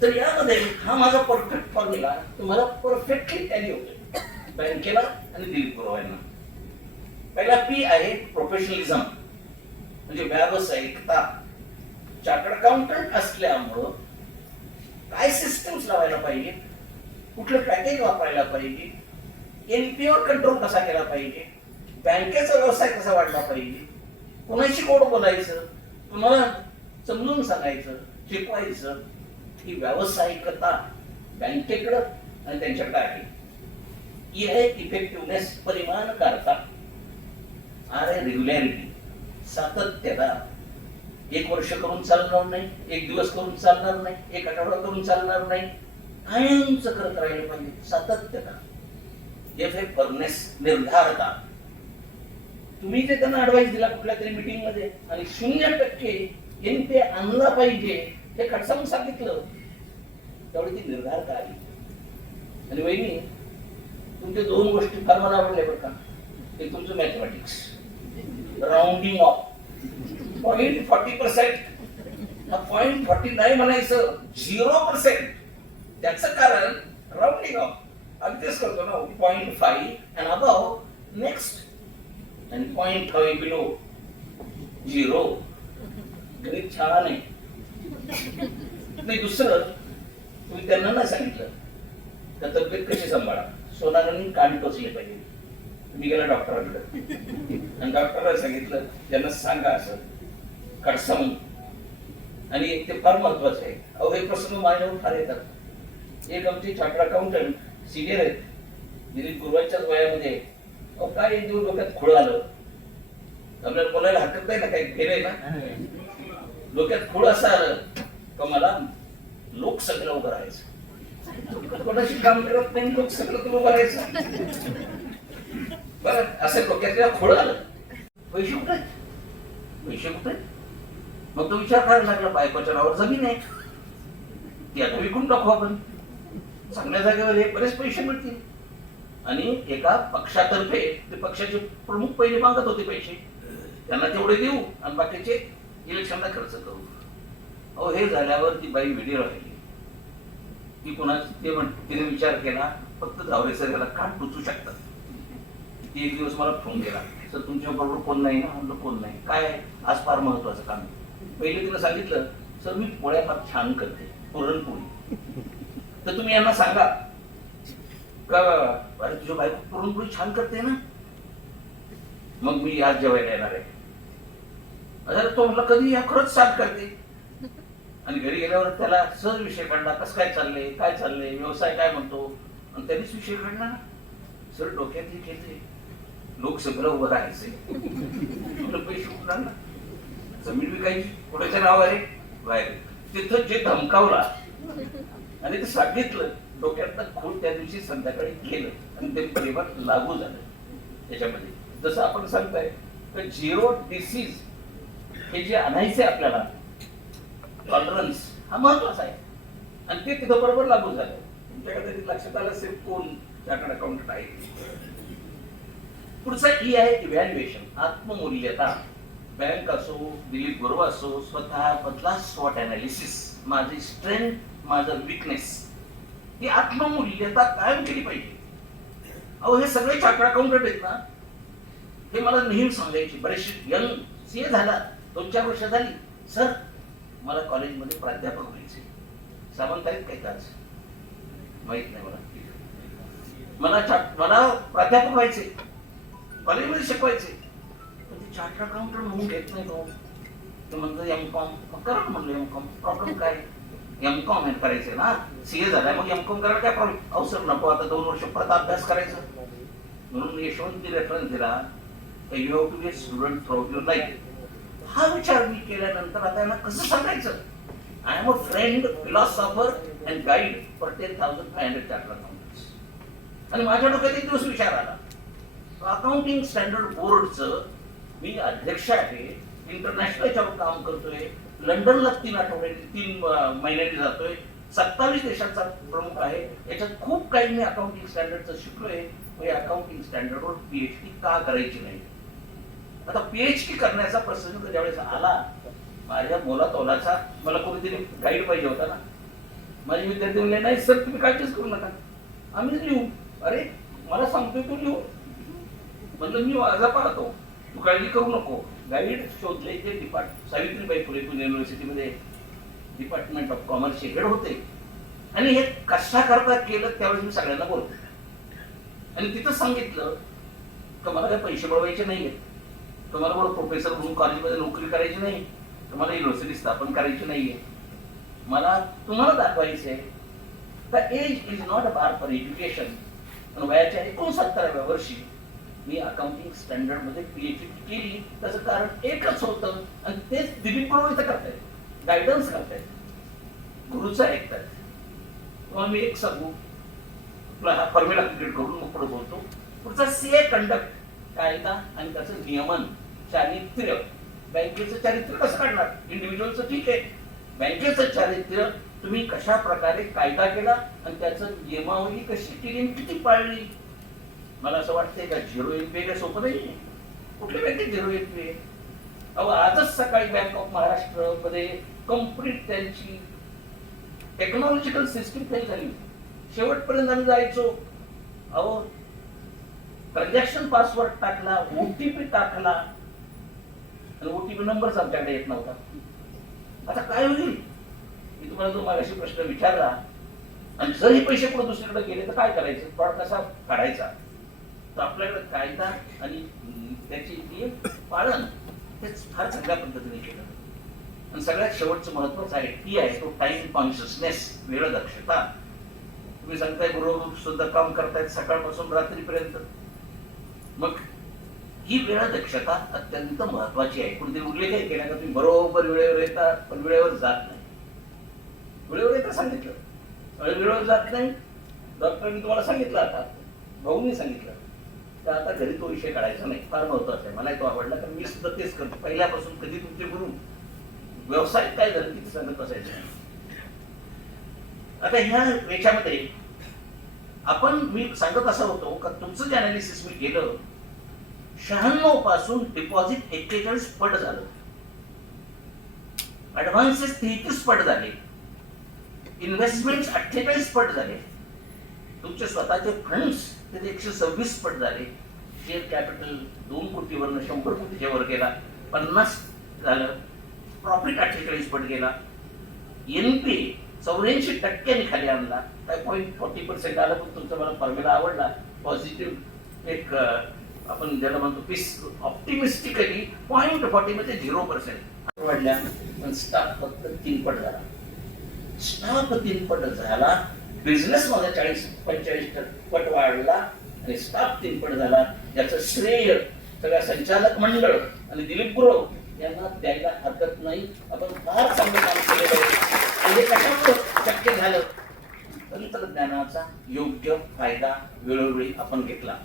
तर यामध्ये हा माझा परफेक्ट फॉर्म्युला तुम्हाला परफेक्टली टॅली होतो बँकेला आणि दिलीप गुरव यांना. पहिला पी आहे प्रोफेशनलिझम, म्हणजे व्यावसायिकता. चार्टर्ड अकाउंटंट असल्यामुळं काय सिस्टम्स लावायला पाहिजे, कुठलं पॅकेज वापरायला पाहिजे, एनपीओ कंट्रोल कसा केला पाहिजे, बँकेचा व्यवसाय कसा वाढला पाहिजे, कोणाशी कोण बोलायचं, तुम्हाला समजून सांगायचं, शिकवायचं. ही व्यावसायिकता बँकेकडं आणि त्यांच्याकडे आहे. ही आहे इफेक्टिव्हनेस, परिमाणकारता. आर आहे रेग्युलॅरिटी, सातत्यता. 1 वर्ष करून चालणार नाही, 1 दिवस करून चालणार नाही, 1 आठवडा करून चालणार नाही, कायमच करत राहिलं पाहिजे, सातत्यता. एफ आहे फर्नेस, निर्धारता. तुम्ही जे त्यांना ऍडवाइस दिला कुठल्या तरी मीटिंग मध्ये आणि 0% एनपी आणला पाहिजे हे खटसावून सांगितलं, त्यावेळी ती निर्धारता आली. आणि वहिनी तुमच्या 2 गोष्टी फार मला आवडल्या बरं का. एक तुमचं मॅथमॅटिक्स, राऊंडिंग ऑफ. 0.40%, 0.49 म्हणायचं, 0%. त्याचं कारण राऊंडिंग ऑफ. अगदीच करतो ना, 0.5 and above नेक्स्ट, आणि 0.5 बिलो 0. गणित छान आहे. नाही दुसरं तुम्ही त्यांना नाही सांगितलं तर तब्येत कशी सांभाळा, सोनारांनी कान टोचले पाहिजे. तुम्ही गेला डॉक्टरांकडे आणि डॉक्टरांना सांगितलं त्यांना सांगा असं कडसावून. आणि ते फार महत्वाचं आहे. अहो हे प्रसंग माझ्यावर फार येतात. एक आमचे चार्टर्ड अकाउंटंट सिनियर आहेत, दिलीप गुरवांच्याच वयामध्ये. अहो काय एक दिवस डोक्यात खुळ आलं, आपल्याला बोलायला हरकत नाही ना, काही केलंय ना. डोक्यात खूळ असं आलं का मला लोकसभेला उभं राहायचं. कोणाशी काम करत नाही, लोकसभेला उभं राहायचं. बरं, असं डोक्यात खूळ आलं. पैसे कुठे आहेत? पैसे कुठे आहेत? मग तो विचार करायला लागला, बायकोच्या नावावर जमीन आहे, ती आता विकून टाकू आपण, चांगल्या जागेवर हे बरेच पैसे मिळतील. आणि एका पक्षातर्फे ते पक्षाचे प्रमुख पहिले मागत होते पैसे, त्यांना तेवढे देऊ आणि बाकीचे इलेक्शनला खर्च करू. अहो, हे झाल्यावर ती बाई वेडी राहिली. ती कोणाची तिने विचार केला, फक्त जावरे सर याला का टोचू शकतात. ती एक दिवस मला फोन केला, सर तुमच्या बरोबर कोण नाही ना. म्हणलं कोण नाही, काय आज फार महत्वाचं काम आहे. पहिले तिला सांगितलं, सर मी पोळ्या फार छान करते, पुरणपोळी, तर तुम्ही यांना सांगा का अरे तुझ्या बायको पुरणपोळी छान करते ना, मग मी आज जेवायला येणार आहे. अरे तो म्हटलं कधी या, खरंच छान करते. आणि घरी गेल्यावर त्याला सहज विषय काढला, कसं काय चाललंय, व्यवसाय काय म्हणतो. आणि त्यांनीच विषय काढला, सर डोक्यात एक येते, लोकसभेला उभं राहायचंय. तुला पैसे उठणार ना, जमीन विकायची, कुणाच्या नाव आहे बाहेर. तिथं जे धमकावला आणि ते सांगितलं, डोक्यातलं खूळ त्या दिवशी संध्याकाळी केलं आणि ते प्रेमात लागू झालं. त्याच्यामध्ये जसं आपण सांगताय तर झिरो डिसीज हे जे आणायचे आपल्याला, टॉलरन्स हा महत्वाचा आहे आणि ते तिथं बरोबर लागू झालं. तुमच्याकडे लक्षात आलं असेल कोण चार्टर्ड अकाउंटंट आहे. पुढचा ई आहे इव्हॅल्युएशन, आत्ममूल्यता. बँक असो, दिलीप गुरव असो, स्वतः बदला स्वॉट अनालिसिस, माझी स्ट्रेंथ, माझं विकनेस, ही आत्ममूल्यता कायम केली पाहिजे. अहो, हे सगळे चार्टर्ड अकाउंटंट आहेत ना, हे मला नेहमी सांगायचे. बरेचसे यंग सीए झाला, 2-4 वर्ष झाली, सर मला कॉलेजमध्ये प्राध्यापक व्हायचे. सामंत आहेत काही तास माहित नाही मला प्राध्यापक व्हायचे, कॉलेजमध्ये शिकवायचे. पण ते चार्टर्ड अकाउंटंट म्हणून घेत नाही तो. ते म्हणतो एमकॉम, मग करा म्हणलं एमकॉम, प्रॉब्लेम काय. एमकॉम करायचे ना, सीए झालाय मग एमकॉम करायला काय प्रॉब्लेम. अवसर नको आता 2 वर्ष परत अभ्यास करायचा. म्हणून यशवंतनी रेफरन्स दिला, you have to be a student through your life. हा विचार मी केल्यानंतर आता यांना कसं सांगायचं, I am a friend, philosopher and guide for 10,500 chartered accountants. आणि माझ्या डोक्यात एक दिवस विचार आला, अकाउंटिंग स्टँडर्ड बोर्डचं मी अध्यक्ष आहे, इंटरनॅशनल याच्यावर काम करतोय, लंडनला 3 महिन्यांनी जातोय, 27 देशांचा प्रमुख आहे, याच्यात खूप काही मी अकाउंटिंग स्टँडर्डचं शिकलोय. मग अकाउंटिंग स्टँडर्डवर PhD का करायची नाही. आता PhD करण्याचा प्रसंग ज्यावेळेस आला, माझ्या मोलातोलाचा मला कोणीतरी गाईड पाहिजे होता ना. माझे विद्यार्थी म्हणले, नाही सर तुम्ही काळजीच करू नका, आम्हीच लिहू. अरे मला सांगतोय तू लिहू. म्हणलं मी माझा पाहतो, तू काळजी करू नको. गाईड शोधले ते सावित्रीबाई फुले पुणे युनिव्हर्सिटीमध्ये डिपार्टमेंट ऑफ कॉमर्सचे हेड होते. आणि हे कशा करता केलं त्यावेळेस मी सगळ्यांना बोलतो. आणि तिथं सांगितलं का मला काही पैसे मिळवायचे नाहीये, तुम्हाला मला प्रोफेसर म्हणून कॉलेजमध्ये नोकरी करायची नाही, तुम्हाला युनिव्हर्सिटी स्थापन करायची नाहीये. मला तुम्हाला दाखवायचं आहे का age is not a bar for education. पण वयाच्या 69व्या वर्षी मी अकाउंटिंग स्टँडर्ड मध्ये PhD केली. त्याचं कारण एकच होतं आणि तेच दिलीप गुरव इथं करतायत, गायडन्स करतायत, गुरुचं ऐकतायत. तुम्हाला मी एक सांगू, हा फॉर्म्युला क्रिएट करून मग पुढे बोलतो. पुढचा CA कंडक्ट, कायदा आणि त्याचं नियमन, चारित्र्य. बँकेचं चारित्र्य कसं काढणार, इंडिव्हिज्युअलचं ठीक आहे, बँकेचं चारित्र्य तुम्ही कशा प्रकारे कायदा केला आणि त्याचं नियमावली कशी केली, किती पाळली. मला असं वाटतंय का 0 NPA काय सोपं नाही. कुठल्या बँकेत 0 NPA. अहो, आजच सकाळी बँक ऑफ महाराष्ट्र मध्ये कम्प्लीट त्यांची टेक्नॉलॉजिकल सिस्टीम फेल झाली. शेवटपर्यंत आम्ही जायचो, अहो ट्रान्झॅक्शन पासवर्ड टाकला, OTP टाकला आणि OTP नंबरच आमच्याकडे येत नव्हता. आता काय होईल. मी तुम्हाला जो मागाशी प्रश्न विचारला, आणि जर हे पैसे पुढे दुसरीकडे गेले तर काय करायचं, फ्रॉड कसा काढायचा. तर आपल्याकडे कायदा आणि त्याची नियम पालन हेच फार चांगल्या पद्धतीने केलं. आणि सगळ्यात शेवटचं महत्वाचं आहे ती आहे तो टाइम कॉन्शियसनेस, वेळ दक्षता. तुम्ही सांगताय बरोबर सुद्धा काम करतायत सकाळपासून रात्रीपर्यंत, मग ही वेळ दक्षता अत्यंत महत्वाची आहे. कुठेतरी उल्लेख केला का तुम्ही बरोबर वेळेवर येता पण वेळेवर जात नाही. वेळेवर येता सांगितलं, वेळेवर जात नाही. डॉक्टरांनी तुम्हाला सांगितलं, आता भाऊनी सांगितलं, तर आता घरी तो विषय काढायचा नाही. फार महत्वाचा आहे. मलाही तो आवडला, कारण मी सुद्धा तेच करतो. पहिल्यापासून कधी तुमचे गुरु व्यवसायात काय झालं किती सांगत असायचं. आता ह्या याच्यामध्ये मी सांगत असा होतो का तुमचं जे अनालिसिस मी केलं, 96 पासून डिपॉझिट 41 पट झालं, ऍडव्हान्सेस 33 पट झाले, इन्व्हेस्टमेंट 48 पट झाले, तुमचे स्वतःचे फंड्स ते 126 पट झाले, शेअर कॅपिटल 2 कोटीवरनं 100 कोटीच्या वर गेला, 50 झालं, प्रॉफिट 48 पट गेला, एनपी 84% खाली आणला, 5.40% आलं. पण तुमचा मला फॉर्म्युला आवडला, पॉझिटिव्ह एक आपण ज्याला म्हणतो पीस ऑप्टिमिस्टिकली 0.40 मध्ये 0% वाढल्या. पण स्टाफ फक्त 3 पट झाला. स्टाफ 3 पट झाला, बिझनेस माझा 40-45 पट वाढला आणि स्टाफ 3 पट झाला. याचं श्रेय सगळ्या संचालक मंडळ आणि दिलीप गुरव यांना द्यायला हरकत नाही. आपण फार चांगलं काम केलेलं आहे. म्हणजे कशामुळे शक्य झालं, तंत्रज्ञानाचा योग्य फायदा वेळोवेळी आपण घेतला.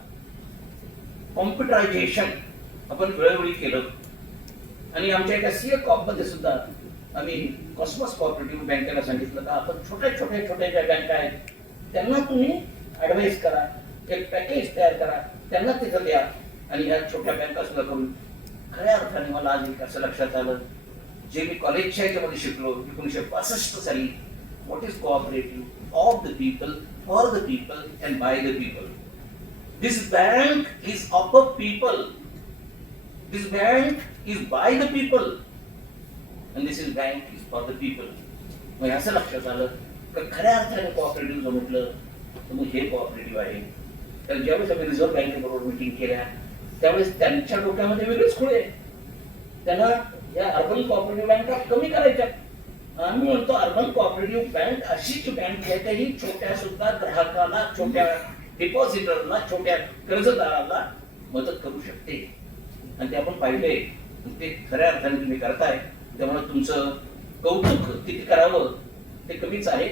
कॉम्प्युटरायझेशन आपण वेळोवेळी केलं. आणि आमच्या एका सीए कॉप मध्ये सुद्धा आम्ही कॉस्मॉस कोऑपरेटिव्ह बँकेला सांगितलं का आपण छोट्या ज्या बँका आहेत त्यांना तुम्ही ऍडवाइस करा, एक पॅकेज तयार करा, त्यांना तिथं द्या. आणि ह्या छोट्या बँका सुद्धा करून खऱ्या अर्थाने मला आज एक असं लक्षात आलं, जे मी कॉलेजच्या ह्याच्यामध्ये शिकलो 1965 साली, what is cooperative, of the people, for the people and by the people. This bank is of the people, this bank is by the people and this is bank is for the people. मग असं लक्षात आलं की खऱ्या अर्थाने cooperative जर म्हटलं तर मग हे कोऑपरेटिव्ह आहे. तर ज्यावेळेस आम्ही रिझर्व्ह बँकेबरोबर मिटिंग केल्या त्यावेळेस त्यांच्या डोक्यामध्ये वेगळेच खुळे, त्यांना या अर्बन कोऑपरेटिव्ह बँका कमी करायच्या. आम्ही म्हणतो अर्बन कोऑपरेटिव्ह बँक अशीच बँक आहे का ही छोट्या सुद्धा ग्राहकाला, छोट्या डिपॉझिटरला, छोट्या कर्जदाराला मदत करू शकते. आणि ते आपण पाहिले, ते खऱ्या अर्थाने तुम्ही करताय. त्यामुळे तुमचं कौतुक किती करावं ते कमीच आहे.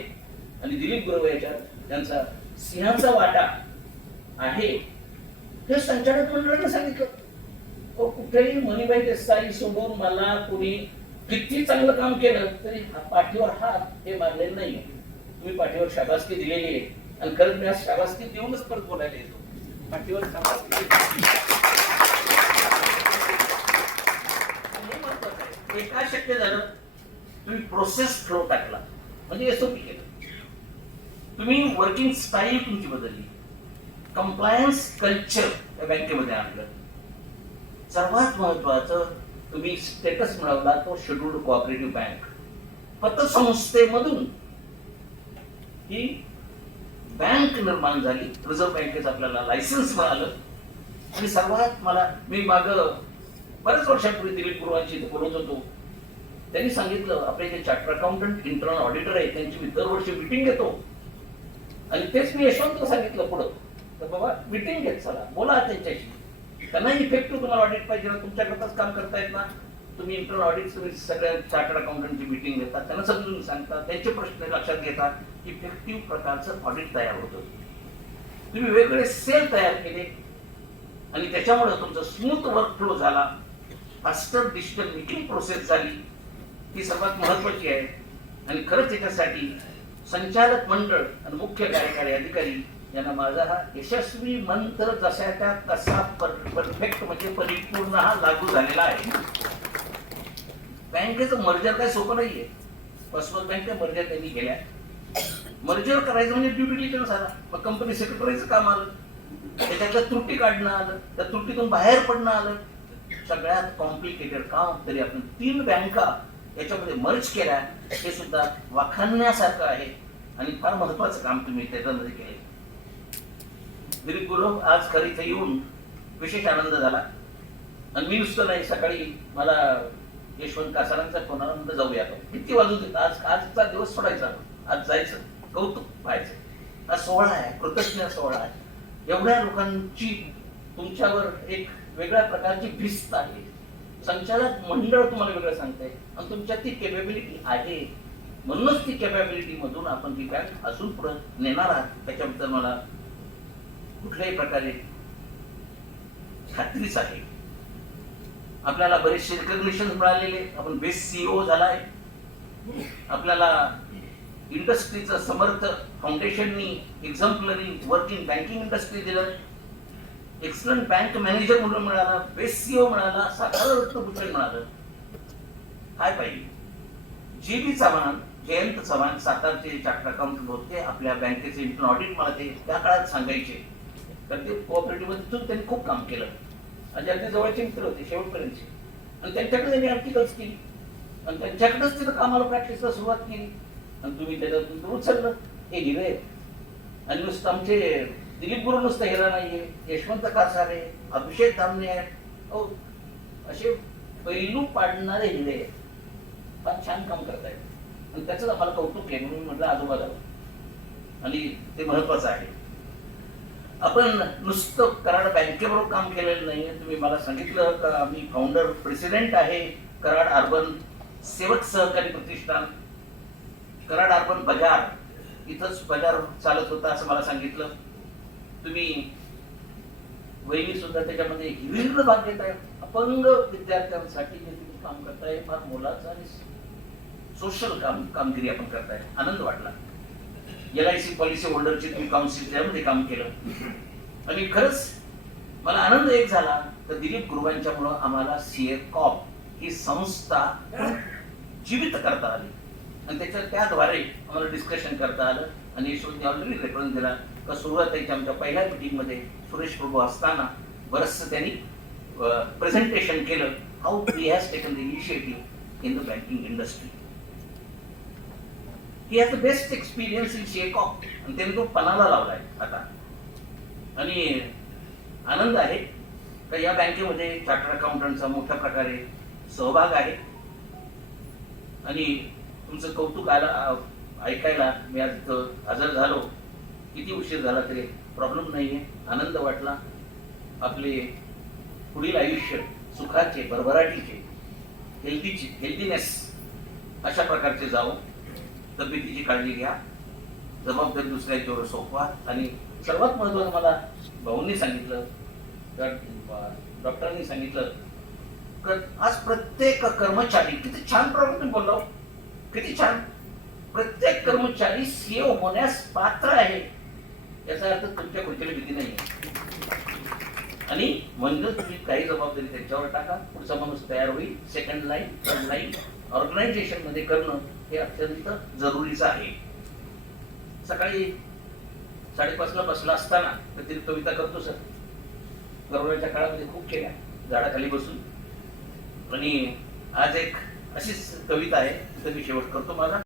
आणि दिलीप गुरव याच्यात त्यांचा सिंहाचा वाटा आहे हे संचालक मंडळाने सांगितलं. कुठेही मणिभाई देसाई सोडून मला कोणी किती चांगलं काम केलं तरी पाठीवर हात हे मारलेलं नाही. तुम्ही पाठीवर शाबासकी दिलेली आहे. आणि खरंच मी आज शाबासकी देऊनच परत बोलायला येतो. पाठीवर शाबासकी हे काय शक्य झालं, तुम्ही प्रोसेस फ्लो टाकला, म्हणजे एसओपी केलं. तुम्ही वर्किंग स्टाईल तुमची बदलली, कंप्लायन्स कल्चर या बँकेमध्ये आणलं. सर्वात महत्वाचं तुम्ही स्टेटस मिळवला तो शेड्यूल्ड कोऑपरेटिव्ह बँक. पतसंस्थेमधून ही बँक निर्माण झाली. रिझर्व्ह बँकेचं आपल्याला लायसन्स मिळालं. आणि सर्वात मी बऱ्याच वर्षापूर्वी दिलीप गुरुवांची इथे बोलत होतो. त्यांनी सांगितलं आपले जे चार्टर्ड अकाउंटंट इंटरनल ऑडिटर आहे त्यांची मी दरवर्षी मिटिंग घेतो. आणि तेच मी यशवंतला सांगितलं पुढं, तर बाबा मिटिंग घेत चला, बोला त्यांच्याशी. त्यांना इफेक्टिव्ह तुम्हाला ऑडिट पाहिजे ना, तुमच्याकरताच काम करतायत ना, तुम्ही इंटरनल ऑडिट सगळ्या चार्टर्ड अकाउंटंटची मिटिंग घेता, त्यांना समजून सांगता, त्यांचे प्रश्न लक्षात घेता, इफेक्टिव्ह प्रकारचं ऑडिट तयार होतं. तुम्ही वेगवेगळे सेल तयार केले आणि त्याच्यामुळे तुमचं स्मूथ वर्कफ्लो झाला. फास्टर डिजिटल मीटिंग प्रोसेस झाली, ही सर्वात महत्वाची आहे. आणि खरंच त्याच्यासाठी संचालक मंडळ आणि मुख्य कार्यकारी अधिकारी यांना माझा हा यशस्वी मंत्र जशाच्या तसा परफेक्ट म्हणजे परिपूर्ण हा लागू झालेला आहे. बँकेचं मर्जर काय सोपं नाहीये. कॉस्मॉस बँकच्या मर्जर त्यांनी केल्या. मर्जर करायचं म्हणजे ड्यू डिलिजन्स आला, मग कंपनी सेक्रेटरीचं काम आलं, त्याच्यातल्या त्रुटी काढणं आलं, त्या त्रुटीतून बाहेर पडणं आलं. सगळ्यात कॉम्प्लिकेटेड काम तरी आपण 3 बँका याच्यामध्ये मर्ज केल्या, हे सुद्धा वाखाणण्यासारखं आहे. आणि फार महत्वाचं काम तुम्ही त्याच्यामध्ये केले. दिलीप गुरव आज खरी इथे येऊन विशेष आनंद झाला. आणि मी नुसतं नाही, सकाळी मला यशवंत कासारांचा फोन आला, म्हणलं जाऊया किती वाजून देत, आजचा दिवस सोडायचा, आज जायचं, कौतुक पाहायचं. हा सोहळा आहे, कृतज्ञ सोहळा आहे. एवढ्या लोकांची तुमच्यावर एक वेगळ्या प्रकारची भिस्त आहे, संचालक मंडळ तुम्हाला वेगळं सांगतंय आणि तुमच्यात ती कॅपॅबिलिटी आहे. म्हणूनच ती कॅपॅबिलिटी मधून आपण ती बँक अजून पुढे नेणार आहात, त्याच्याबद्दल मला कुठल्याही प्रकारे खात्रीच आहे. आपल्याला बरेचसे रिकग्निशन मिळालेले, आपण बेस्ट सीईओ झालाय. आपल्याला इंडस्ट्रीचं समर्थ फाउंडेशननी एक्झम्पलरी वर्क इन बँकिंग इंडस्ट्री दिलं, एक्सलंट बँक मॅनेजर म्हणून मिळाला, बेस्ट सीईओ मिळाला, सातारा रत्नभूषण मिळालं. काय पाहिजे? जी बी चव्हाण, जयंत चव्हाण सातारचे चार्टर्ड अकाउंटंट होते. आपल्या बँकेचे इंटर्नल ऑडिट मला ते त्या काळात सांगायचे, तर ते कोऑपरेटिव्ह मध्ये त्यांनी खूप काम केलं आणि अगदी जवळचे मित्र होते शेवटपर्यंतचे. आणि त्यांच्याकडे त्यांनी आर्टिकल्स केली आणि त्यांच्याकडेच तिथं कामाला प्रॅक्टिसला सुरुवात केली आणि तुम्ही त्याच्यातून दूर उचललं. हे हिरे आहेत. आणि नुसतं आमचे दिलीप गुरु नुसतं हिरा नाहीये, यशवंत कासारे, अभिषेक दामणे आहेत, असे पैलू पाडणारे हिरे आहेत. फार छान काम करतायत आणि त्याच आम्हाला कौतुक आहे, म्हणून म्हटलं आजोबाला. आणि ते महत्वाचं आहे. आपण नुसतं कराड बँकेबरोबर काम केलेलं नाहीये. तुम्ही मला सांगितलं का आम्ही फाउंडर प्रेसिडेंट आहे कराड अर्बन सेवक सहकारी प्रतिष्ठान. कराड अर्बन बाजार, इथंच बाजार चालत होता असं मला सांगितलं. तुम्ही वहिनी सुद्धा त्याच्यामध्ये हिरिंद भाग घेत आहे. अपंग विद्यार्थ्यांसाठी जे तुम्ही काम करताय फार मोलाचं आणि सोशल कामगिरी आपण करताय. आनंद वाटला. LIC पॉलिसी होल्डरची तुम्ही काउन्सिल त्यामध्ये काम केलं आणि खरंच मला आनंद एक झाला तर दिलीप गुरुवांच्यामुळं आम्हाला CA कॉप ही संस्था जीवित करता आली आणि त्याद्वारे आम्हाला डिस्कशन करता आलं. आणि यशवंतने ऑलरेडी रेफरन्स दिला का सुरुवातीच्या आमच्या पहिल्या मीटिंगमध्ये सुरेश प्रभू असताना बरंचसं त्यांनी प्रेझेंटेशन केलं, how he has taken the initiative in the banking industry. He has the best experience in CA co-op आणि त्यांनी तो पणाला लावलाय आता. आणि आनंद आहे का या बँकेमध्ये चार्टर्ड अकाउंटंटचा मोठ्या प्रकारे सहभाग आहे. आणि तुमचं कौतुक ऐकायला मी आज इथं हजर झालो. किती उशीर झाला तरी प्रॉब्लेम नाहीये. आनंद वाटला. आपले पुढील आयुष्य सुखाचे, भरभराटीचे, हेल्दीनेस अशा प्रकारचे जावो. तब्येतीची काळजी घ्या, जबाबदारी दुसऱ्याच्यावर सोपवा. आणि सर्वात महत्त्वाचं मला भाऊंनी सांगितलं, डॉक्टरांनी सांगितलं तर आज प्रत्येक कर्मचारी, किती छान प्रॉब्लेम बोललो, किती छान, प्रत्येक कर्मचारी CEO होण्यास पात्र आहे. याचा अर्थ तुमच्या खुर्चीला भीती नाही. आणि म्हणजे तुम्ही काही जबाबदारी त्यांच्यावर टाका, पुढचा माणूस तयार होईल. Second line, third line organisation मध्ये करणं हे अत्यंत जरुरीचं आहे. सकाळी 5:30ला बसला असताना तर कविता करतो सर, कोरोनाच्या काळामध्ये खूप केल्या झाडाखाली बसून. आणि आज एक अशीच कविता आहे, तर मी शेवट करतो माझा.